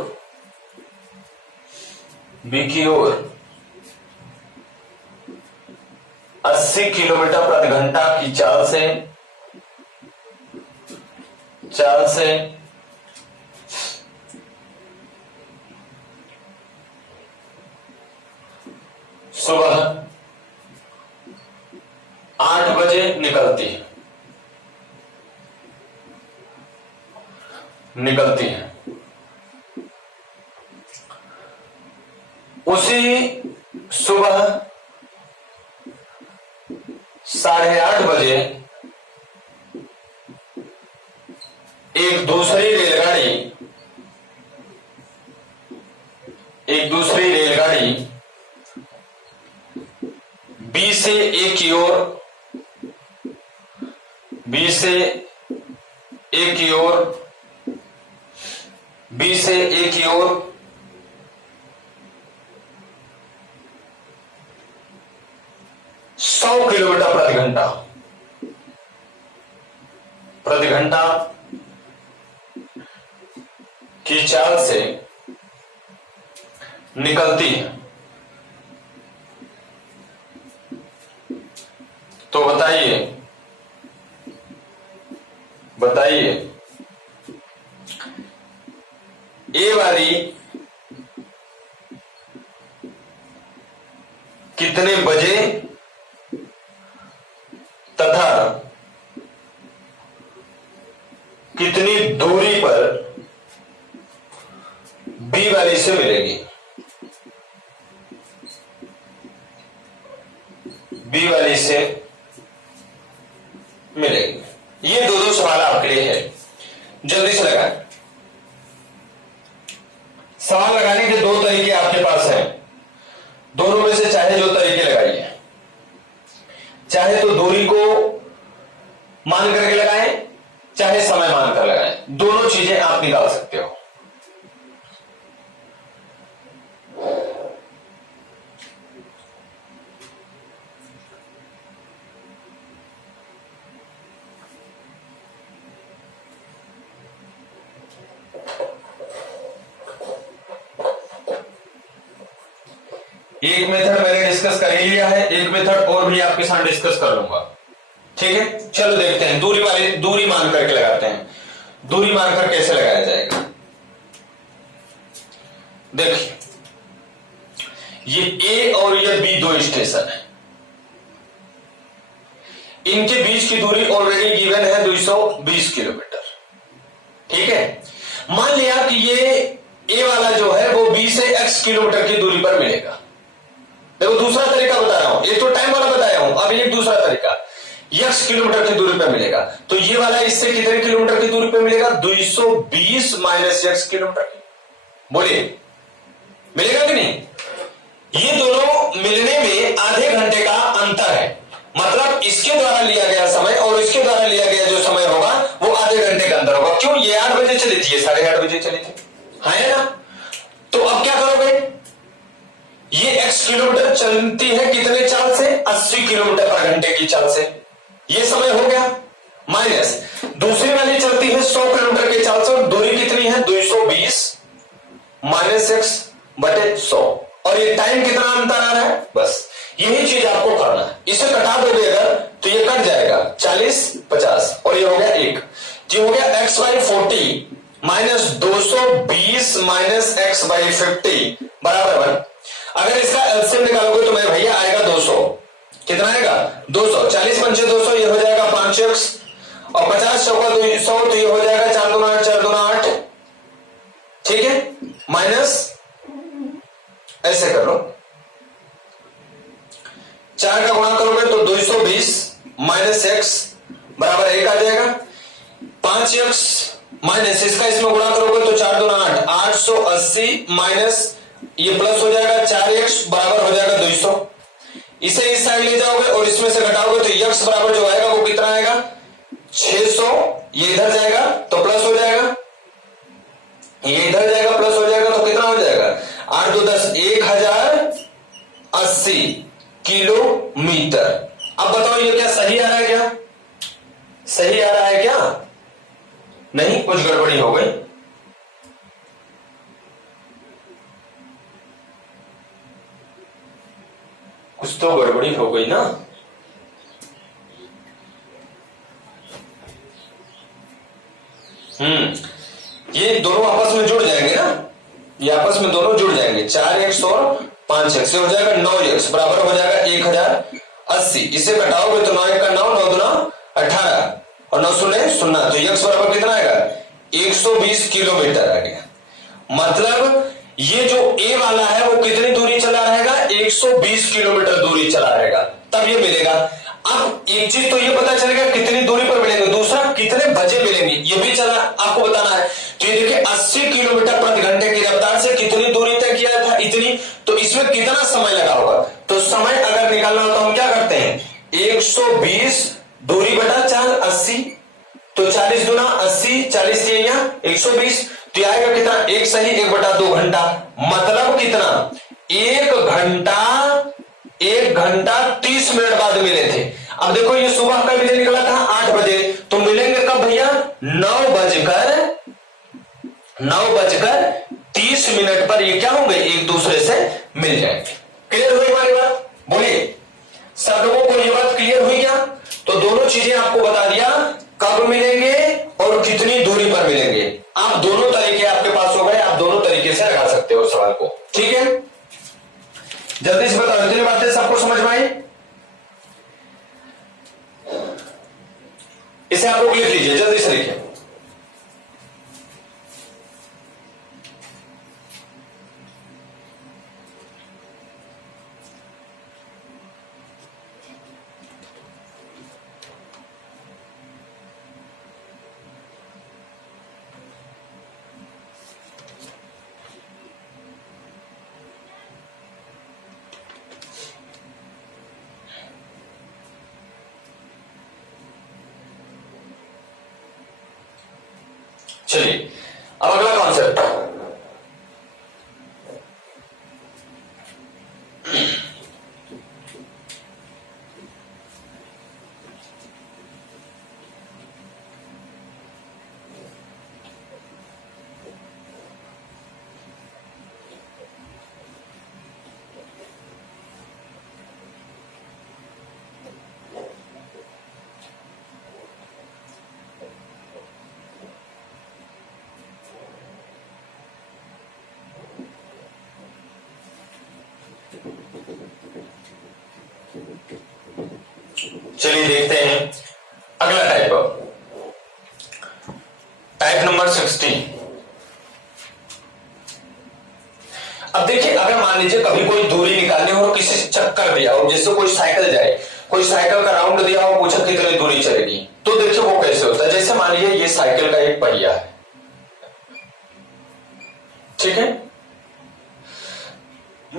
80 किलोमीटर प्रति घंटा की चाल से सुबह 8 बजे निकलती है। उसी सुबह 8:30 बजे एक दूसरी रेलगाड़ी बी से ए की ओर 100 किलोमीटर प्रति घंटा की चाल से निकलती है। तो बताइए ए वाली कितने बजे तथा कितनी दूरी पर बी वाली से मिलेगी। बी बी वाली से मिलेगी। ये दो सवाल आपके लिए है, जल्दी से लगाएं। सवाल लगाने के दो तरीके आपके पास हैं, दोनों में से चाहे जो तरीके लगाइए, चाहे तो दूरी को मान करके लगाएं, चाहे समय मानकर लगाएं, दोनों चीजें आप निकाल सकते हो। एक मेथड मैंने डिस्कस कर ही लिया है, एक मेथड और भी आपके साथ डिस्कस कर लूंगा, ठीक है। चलो देखते हैं, दूरी मान करके लगाते हैं। दूरी मानकर कैसे लगाया जाएगा, देखिए ये ए और ये बी दो स्टेशन है, इनके बीच की दूरी ऑलरेडी गिवन है 220 किलोमीटर, ठीक है। मान लिया कि ये ए वाला जो है वो बी से x किलोमीटर की दूरी पर मिलेगा। देखो दूसरा तरीका बता रहा हूं, एक तो टाइम वाला बताया हूं, अब एक दूसरा तरीका, x किलोमीटर की दूरी पर मिलेगा। तो ये वाला इससे कितने किलोमीटर की दूरी पर मिलेगा, 220 माइनस x किलोमीटर की, बोलिए मिलेगा कि नहीं। ये दोनों मिलने में आधे घंटे का अंतर है, मतलब इसके द्वारा लिया गया समय और इसके द्वारा लिया गया जो समय होगा वो आधे घंटे का अंतर होगा। क्यों, ये 8 बजे चली थी, ये 8:30 बजे चली थी, है ना। तो अब क्या करोगे, ये x किलोमीटर चलती है कितने चाल से, 80 किलोमीटर पर घंटे की चाल से, ये समय हो गया। माइनस दूसरी वाली चलती है 100 किलोमीटर की चाल से और दूरी कितनी है 220 माइनस x बटे 100, और ये टाइम कितना अंतर आ रहा है, बस यही चीज आपको करना है। इसे कटा दोगे अगर तो ये कट जाएगा 40 50 और ये हो गया 1, जो हो गया x by 40 minus 220 minus x by 50 बराबर 1। अगर इसका एलसीएम निकालोगे तो मैं भैया आएगा 200, कितना आएगा 200, 40 पंचे 200, ये हो जाएगा 5x और 50 चौका 200, तो ये हो जाएगा 4 दूना 8, 4 दूना 8, ठीक है। माइनस ऐसे कर लो, 4 का गुणा करोगे तो 220 माइनस x बराबर 1 आ जाएगा, 5x माइनस इसका इसमें गुणा करोगे तो 4 दूना 8, 880 माइनस ये प्लस हो जाएगा 4x बराबर हो जाएगा 200। इसे इस साइड ले जाओगे और इसमें से घटाओगे तो x बराबर जो आएगा वो कितना आएगा 600, ये इधर जाएगा तो प्लस हो जाएगा, ये इधर जाएगा प्लस हो जाएगा, तो कितना हो जाएगा 8 2 10 1080 किलोमीटर। अब बताओ ये क्या सही आ रहा है, क्या सही आ रहा है क्या, नहीं कुछ गड़बड़ी हो गई। कुछ तो गड़बड़ी हो गई ना, ये दोनों आपस में जुड़ जाएंगे ना, ये आपस में दोनों जुड़ जाएंगे, 4x और 5x से हो जाएगा 9x बराबर हो जाएगा 1080। इसे घटाओगे तो 9 1 का 9, 9 दूना 18 और 9 शून्य 0, तो x बराबर कितना आएगा 120 किलोमीटर आ गया। मतलब ये जो a वाला है वो कितनी दूरी चला रहेगा, 120 किलोमीटर दूरी चला रहेगा, तब ये मिलेगा। अब एक चीज तो ये पता चलेगा कितनी दूरी पर मिलेंगे, दूसरा कितने बजे मिलेंगे ये भी चला आपको बताना है। तो ये देखिए 80 किलोमीटर प्रति घंटे की रफ्तार से कितनी दूरी तय किया था, इतनी, तो इसमें कितना समय लगा होगा। तो समय अगर निकालना हो तो हम क्या करते हैं, 120 दूरी बटा 4 80, तो 40 दूना 80, 40 के यहाँ 120, तो आएगा कितना, 1 सही 1 बटा 2 घंटा, मतलब कितना 1 घंटा 30 मिनट बाद मिले थे। अब देखो ये सुबह का बजे निकला था 8 बजे, तो मिलेंगे कब भैया 9:30 पर ये क्या होंगे, एक दूसरे से मिल जाएंगे। क्लियर हुई हमारी बात, बोलिए सब लोगों को ये बात क्लियर हुई क्या। तो दोनों चीजें आपको बता दिया, कब मिलेंगे और कितनी दूरी पर मिलेंगे। आप दोनों तरीके आपके पास हो गए, आप दोनों तरीके से लगा सकते हो सवाल को, ठीक है। जल्दी से बताओ, इतनी बातें सबको समझ में आई। इसे आप लोग लिख लीजिए, जल्दी से लिखिए। चलिए अब अगला कॉन्सेप्ट, चलिए देखते हैं अगला टाइप, टाइप नंबर 16। अब देखिए अगर मान लीजिए कभी कोई दूरी निकालनी हो और किसी से चक्कर दिया हो, जैसे कोई साइकिल जाए, कोई साइकिल का राउंड दिया हो, पूछा कितनी दूरी चलेगी, तो देखिए वो कैसे होता है। जैसे मान लीजिए ये साइकिल का एक पहिया है, ठीक है,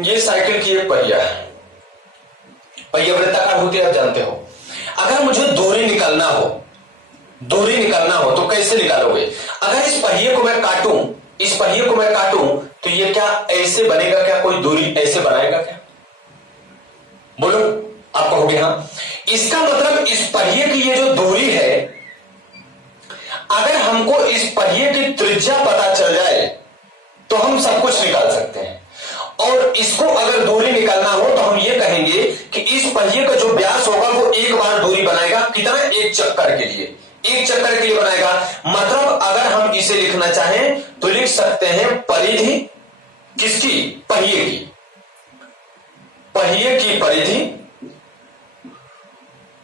ये साइकिल की एक पहिया है, पहिया वृत्ताकार होती है, आप जानते हो। अगर मुझे दूरी निकालना हो, दूरी निकालना हो तो कैसे निकालोगे? अगर इस पहिए को मैं काटूं, इस पहिए को मैं काटूं तो ये क्या ऐसे बनेगा? क्या कोई दूरी ऐसे बनाएगा क्या? बोलो, आप कहोगे हाँ। इसका मतलब इस पहिए की ये जो दूरी है, अगर हमको इस पहिए की त्रिज्या पता चल जाए तो हम सब कुछ निकाल सकते हैं। और इसको अगर दूरी निकालना हो तो हम ये कहेंगे कि इस पहिए का जो व्यास होगा वो एक बार दूरी बनाएगा, कितना? एक चक्कर के लिए, एक चक्कर के लिए बनाएगा। मतलब अगर हम इसे लिखना चाहें तो लिख सकते हैं परिधि किसकी? पहिए की, पहिए की परिधि,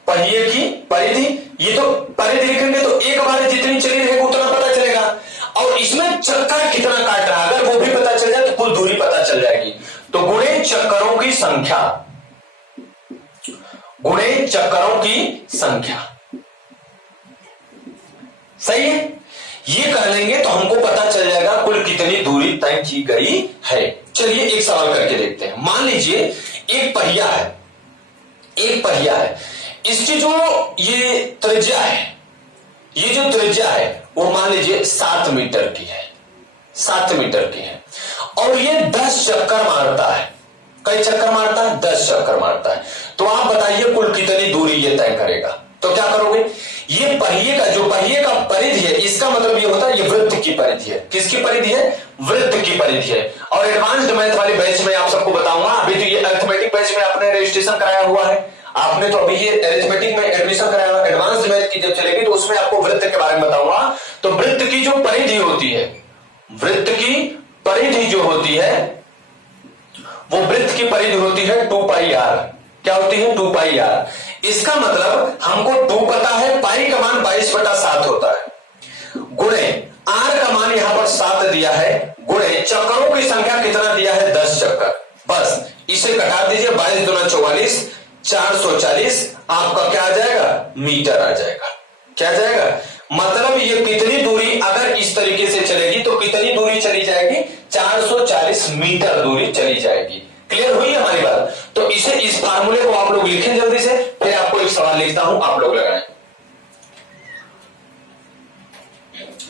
पहिए की परिधि। ये तो परिधि लिखेंगे तो एक बार जितनी चली रहेगी उतना पता चलेगा, और इसमें चक्कर कितना काट रहा है अगर वो भी पता चल जाए तो कुल दूरी पता चल जाएगी। तो गुणे चक्करों की संख्या, गुणे चक्करों की संख्या, सही है। ये कर लेंगे तो हमको पता चल जाएगा कुल कितनी दूरी तय की गई है। चलिए एक सवाल करके देखते हैं। मान लीजिए एक पहिया है, एक पहिया है, इसकी जो ये त्रिज्या है, ये जो त्रिज्या है वो मान लीजिए 7 मीटर की है, 7 मीटर की है, और ये 10 चक्कर मारता है। कई चक्कर मारता है? 10 चक्कर मारता है। तो आप बताइए कुल कितनी दूरी ये तय करेगा? तो क्या करोगे? ये पहिए का जो पहिए का परिधि है, इसका मतलब ये होता है ये वृत्त की परिधि है। किसकी परिधि है? वृत्त की परिधि है। और एडवांस्ड मैथ वाले बैच में आप सबको बताऊंगा। अभी तो ये अरिथमेटिक बैच में आपने रजिस्ट्रेशन कराया हुआ है, आपने तो अभी ये अरिथमेटिक में एडमिशन कराया हुआ। एडवांस्ड मैथ की जब चलेगी तो उसमें आपको वृत्त के बारे में बताऊंगा। तो वृत्त की जो परिधि होती है, वृत्त की परिधि जो होती है वो वृत्त की परिधि होती है 2 पाई आर। क्या होती है? 2 पाई आर। इसका मतलब हमको 2 पता है, पाई का मान 22/7 होता है, गुणे आर का मान यहां पर 7 दिया है, गुणे चक्करों की संख्या कितना दिया है? 10 चक्कर। बस इसे कटा दीजिए, 22 दूना 44, 440 आपका क्या आ जाएगा? मीटर आ जाएगा। क्या आ जाएगा? मतलब ये कितनी दूरी अगर इस तरीके से चलेगी तो कितनी दूरी चली जाएगी? 440 मीटर दूरी चली जाएगी। क्लियर हुई हमारी बात? तो इसे, इस फार्मूले को आप लोग लिखें जल्दी से, फिर आपको एक सवाल लिखता हूं, आप लोग लगाएं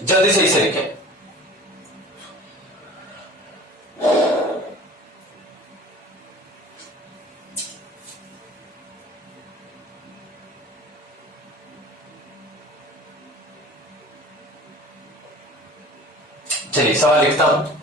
जल्दी से, इसे लिखें। चलिए सवाल लिखता हूं।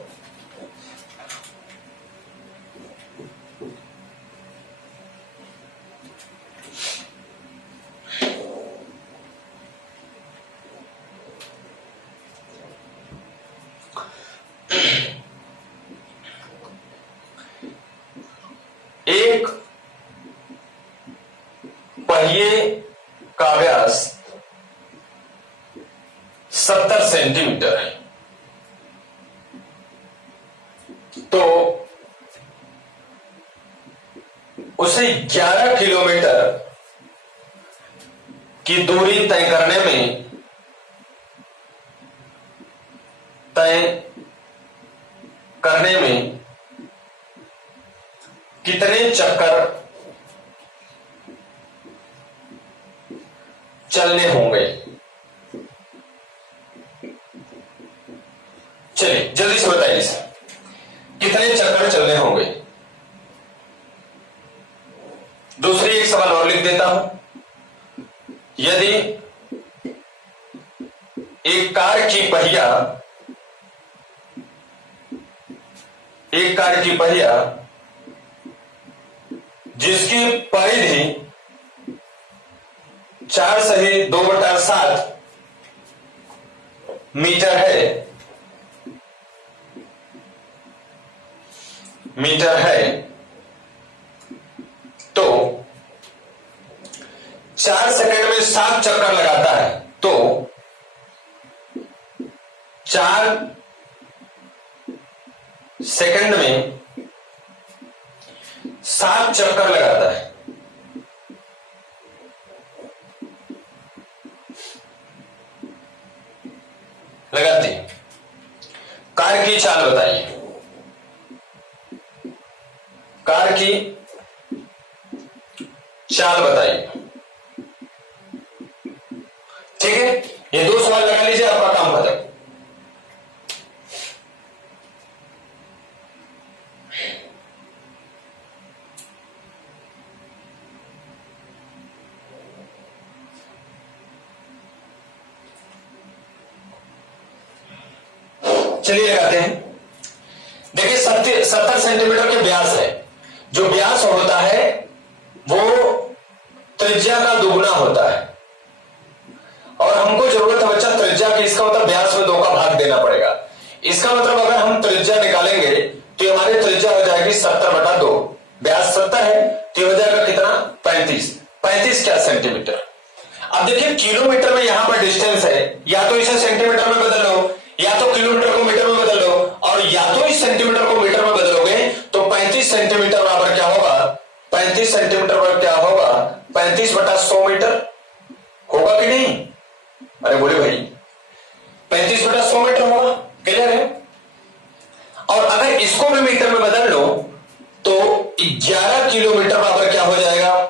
एक पहिए का व्यास 70 सेंटीमीटर है, तो उसे 11 किलोमीटर की दूरी तय करने में कितने चक्कर चलने होंगे? चलिए जल्दी से बताइए सर, कितने चक्कर चलने होंगे। दूसरी एक सवाल और लिख देता हूं। यदि एक कार की पहिया जिसकी परिधि 4/2/7 मीटर है तो 4 सेकंड में 7 चक्कर लगाता है, तो 4 सेकंड में 7 चक्कर लगाता है। लगाती कार की चाल बताइए। कार की चाल बताइए। ठीक है, ये 2 सवाल लगा लीजिए, आपका काम खत्म। चलिए लगाते हैं। देखिए 70 सेंटीमीटर के व्यास है। जो व्यास होता है वो त्रिज्या का दुगुना होता है, और हमको जरूरत है बच्चा त्रिज्या की। इसका मतलब व्यास में 2 का भाग देना पड़ेगा। इसका मतलब अगर हम त्रिज्या निकालेंगे तो हमारी त्रिज्या हो जाएगी 70/2। व्यास 70 है तो हो जाएगा कितना, 35 क्या सेंटीमीटर। अब देखिए किलोमीटर में यहां पर डिस्टेंस है, या तो इसे सेंटीमीटर में बदल लो, या तो किलोमीटर को मीटर में बदल लो, और या तो इस सेंटीमीटर को मीटर में बदलोगे तो 35 सेंटीमीटर बराबर क्या होगा, 35 सेंटीमीटर बराबर क्या होगा, 35/100 मीटर होगा कि नहीं। अरे बोले भाई 35/100 मीटर होगा, क्लियर है। और अगर इसको भी मीटर में बदल लो तो 11 किलोमीटर बराबर क्या हो जाएगा,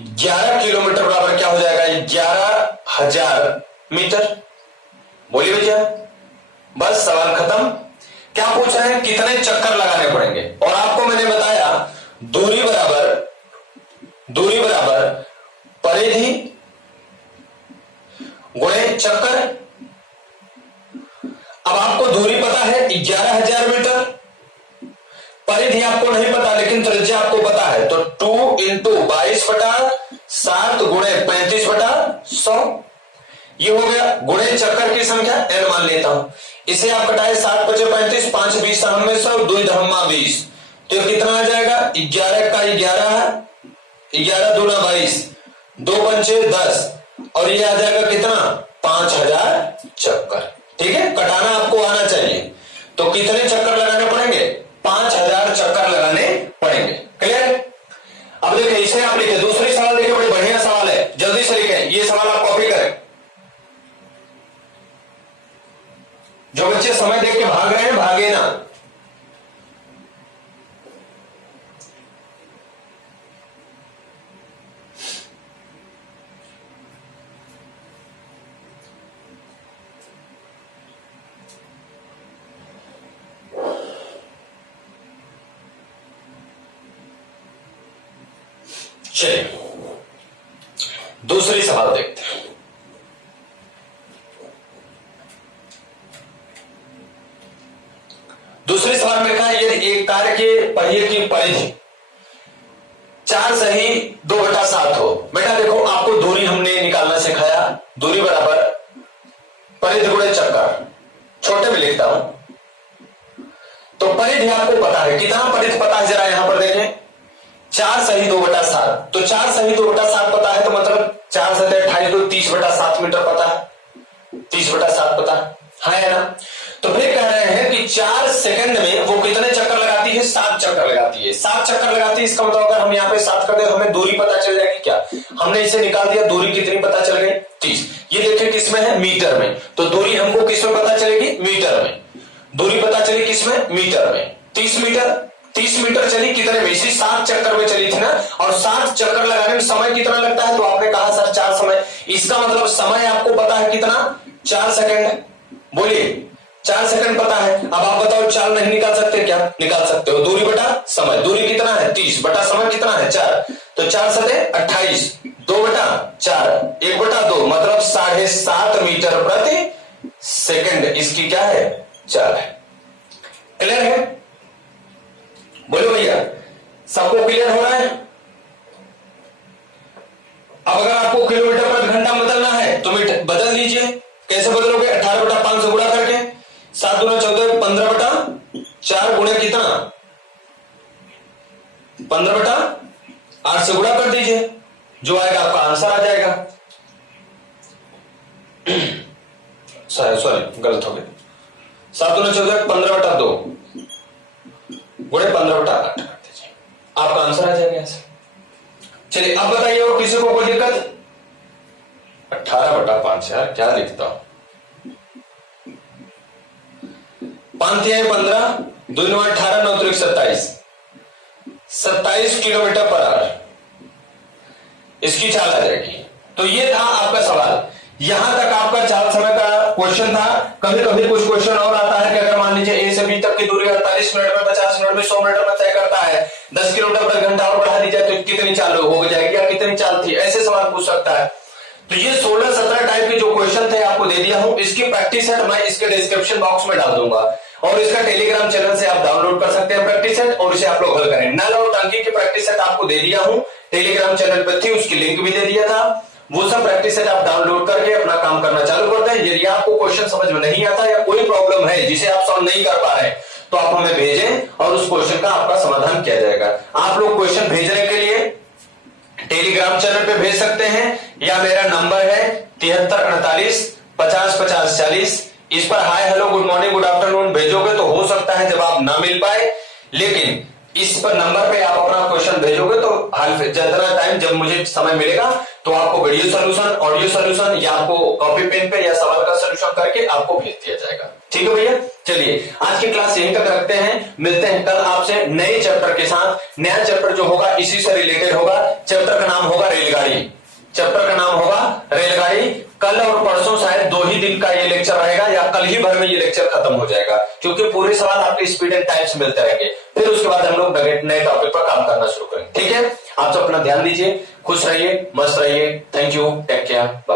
11 किलोमीटर बराबर क्या हो जाएगा, 11,000 मीटर। बोलिए भैया, बस सवाल खत्म। क्या पूछ रहे हैं, कितने चक्कर लगाने पड़ेंगे। और आपको मैंने बताया दूरी बराबर परिधि गुणे चक्कर। अब आपको दूरी पता है 11,000 मीटर, परिधि आपको नहीं पता लेकिन त्रिज्या आपको पता है, तो 2 × 22/7 गुणे 35/100 ये हो गया। गुणे चक्कर की संख्या n मान लेता हूं, इसे आप कटाए 7 × 5 = 35, 5 × 20 = 100, 2 × 20 तो कितना आ जाएगा, 11 का 11 है, 11 × 2 = 22, 2 पंचे 10, और ये आ जाएगा कितना, 5,000 चक्कर। ठीक है, कटाना आपको आना चाहिए। तो कितने चक्कर लगाने पड़ेंगे, 5,000 चक्कर लगाने पड़ेंगे। क्लियर। अब देखिए इसे आप लिखे, दूसरी सवाल देखिए, बड़ी बढ़िया सवाल है, जल्दी से लिखें। ये सवाल आप कॉपी करें। जो बच्चे समय देख के भाग रहे हैं भागे ना। चलिए दूसरी सवाल देखते हैं। दूसरे सवाल में लिखा है, यदि एक कार के पहिए की परिधि 4/2/7 हो। बेटा देखो आपको दूरी हमने निकालना सिखाया, दूरी बराबर परिधि गुणे चक्कर। छोटे में लिखता हूं तो परिधि आपको पता है, कितना परिधि पता है, जरा यहां पर देखें, 4/2/7। तो 4/2/7 पता है, तो मतलब 4 × 7 = 28, तो 30/7 मीटर पता है, 30/7 पता है ना। तो फिर कह रहे हैं कि 4 सेकंड में वो कितने चक्कर लगाती है, 7 चक्कर लगाती है। 7 चक्कर लगाती है, इसका मतलब अगर हम यहाँ पे 7 कर दे हमें दूरी पता चल जाएगी क्या। हमने इसे निकाल दिया, दूरी कितनी पता चल गई, 30। ये देखिए किसमें है, मीटर में। तो दूरी हमको किसमें पता चलेगी, मीटर में। दूरी पता चली किसमें, मीटर में। 30 मीटर चली कितने में, इसी 7 चक्कर में चली थी ना। और 7 चक्कर लगाने में समय कितना लगता है, तो आपने कहा सर 4 समय। इसका मतलब समय आपको पता है कितना, 4 सेकंड। बोलिए 4 सेकंड पता है। अब आप बताओ 4 नहीं निकाल सकते क्या? निकाल सकते हो। दूरी बटा समय, दूरी कितना है 30 बटा समय कितना है 4, तो 4 सते 28, 2 बटा 4, 1 बटा 2 मतलब 7.5 मीटर प्रति सेकंड इसकी क्या है चाल है। क्लियर है? बोलो भैया, सबको क्लियर हो रहा है? अब अगर आपको किलोमीटर प्रति घंटा बदलना है तो बदल लीजिए। कैसे बदलोगे? 18 बटा 5 से गुणा करके, 7 दूना 14, 15 बटा 4 गुणे कितना 15 बटा 8 से गुणा कर दीजिए, जो आएगा आपका आंसर आ जाएगा। सॉरी गलत हो गया। 7 दूना 14, 15 बटा 2 गुणे 15 बटा 8 कर दीजिए, आपका आंसर आ जाएगा ऐसे। चलिए अब बताइए और किसी को कोई दिक्कत? 18 बटा 5 यार क्या लिखता हूं, 5 15 2 9 18 9 3 27, 27 किलोमीटर पर आवर इसकी चाल आ जाएगी। तो ये था आपका सवाल। यहां तक आपका चाल समय का क्वेश्चन था। कभी कभी कुछ क्वेश्चन और आता है कि अगर मान लीजिए ए से बी तक की दूरी 48 मिनट में, 50 मिनट में, 100 मिनट में तय करता है, 10 किलोमीटर प्रति घंटा और बढ़ा दी जाए तो कितनी चाल हो जाएगी या कितनी चाल थी, ऐसे सवाल पूछ सकता है। तो ये 16-17 टाइप के जो क्वेश्चन थे आपको दे दिया हूं। इसकी प्रैक्टिस सेट मैं इसके डिस्क्रिप्शन बॉक्स में डाल दूंगा और इसका टेलीग्राम चैनल से आप डाउनलोड कर सकते हैं प्रैक्टिस सेट, और इसे आप लोग हल करें। नल और टांकी की प्रैक्टिस सेट आपको दे दिया हूं, टेलीग्राम चैनल पर थी, उसकी लिंक भी दे दिया था। वो सब प्रैक्टिस सेट आप डाउनलोड करके अपना काम करना चालू कर दें। यदि आपको क्वेश्चन समझ में नहीं आता या कोई प्रॉब्लम है जिसे आप सॉल्व नहीं कर पा रहे तो आप हमें भेजें और उस क्वेश्चन का आपका समाधान किया जाएगा। आप लोग क्वेश्चन भेजने के लिए टेलीग्राम चैनल पे भेज सकते हैं या मेरा नंबर है 73 48 50 50 40, इस पर hi hello good morning good afternoon भेजोगे तो हो सकता है जब आप ना मिल पाए, लेकिन इस पर नंबर पे आप अपना क्वेश्चन भेजोगे तो हाल जितना टाइम जब मुझे समय मिलेगा तो आपको वीडियो सोल्यूशन, ऑडियो सोल्यूशन या आपको कॉपी पेन पे या सवाल का सोल्यूशन करके आपको भेज दिया जाएगा। ठीक है भैया? चलिए आज की क्लास यहीं तक रखते हैं, मिलते हैं कल आपसे नए चैप्टर के साथ। नया चैप्टर जो होगा इसी से रिलेटेड होगा। चैप्टर का नाम होगा रेलगाड़ी, चैप्टर का नाम होगा रेलगाड़ी। कल और परसों शायद 2 ही दिन का ये लेक्चर रहेगा या कल ही भर में ये लेक्चर खत्म हो जाएगा, क्योंकि पूरे सवाल आपके स्पीड एंड टाइम से मिलते रहेंगे। फिर उसके बाद हम लोग नए टॉपिक पर काम करना शुरू करेंगे। ठीक है? आप सब अपना ध्यान दीजिए, खुश रहिए, मस्त रहिए। Thank you, take care, bye.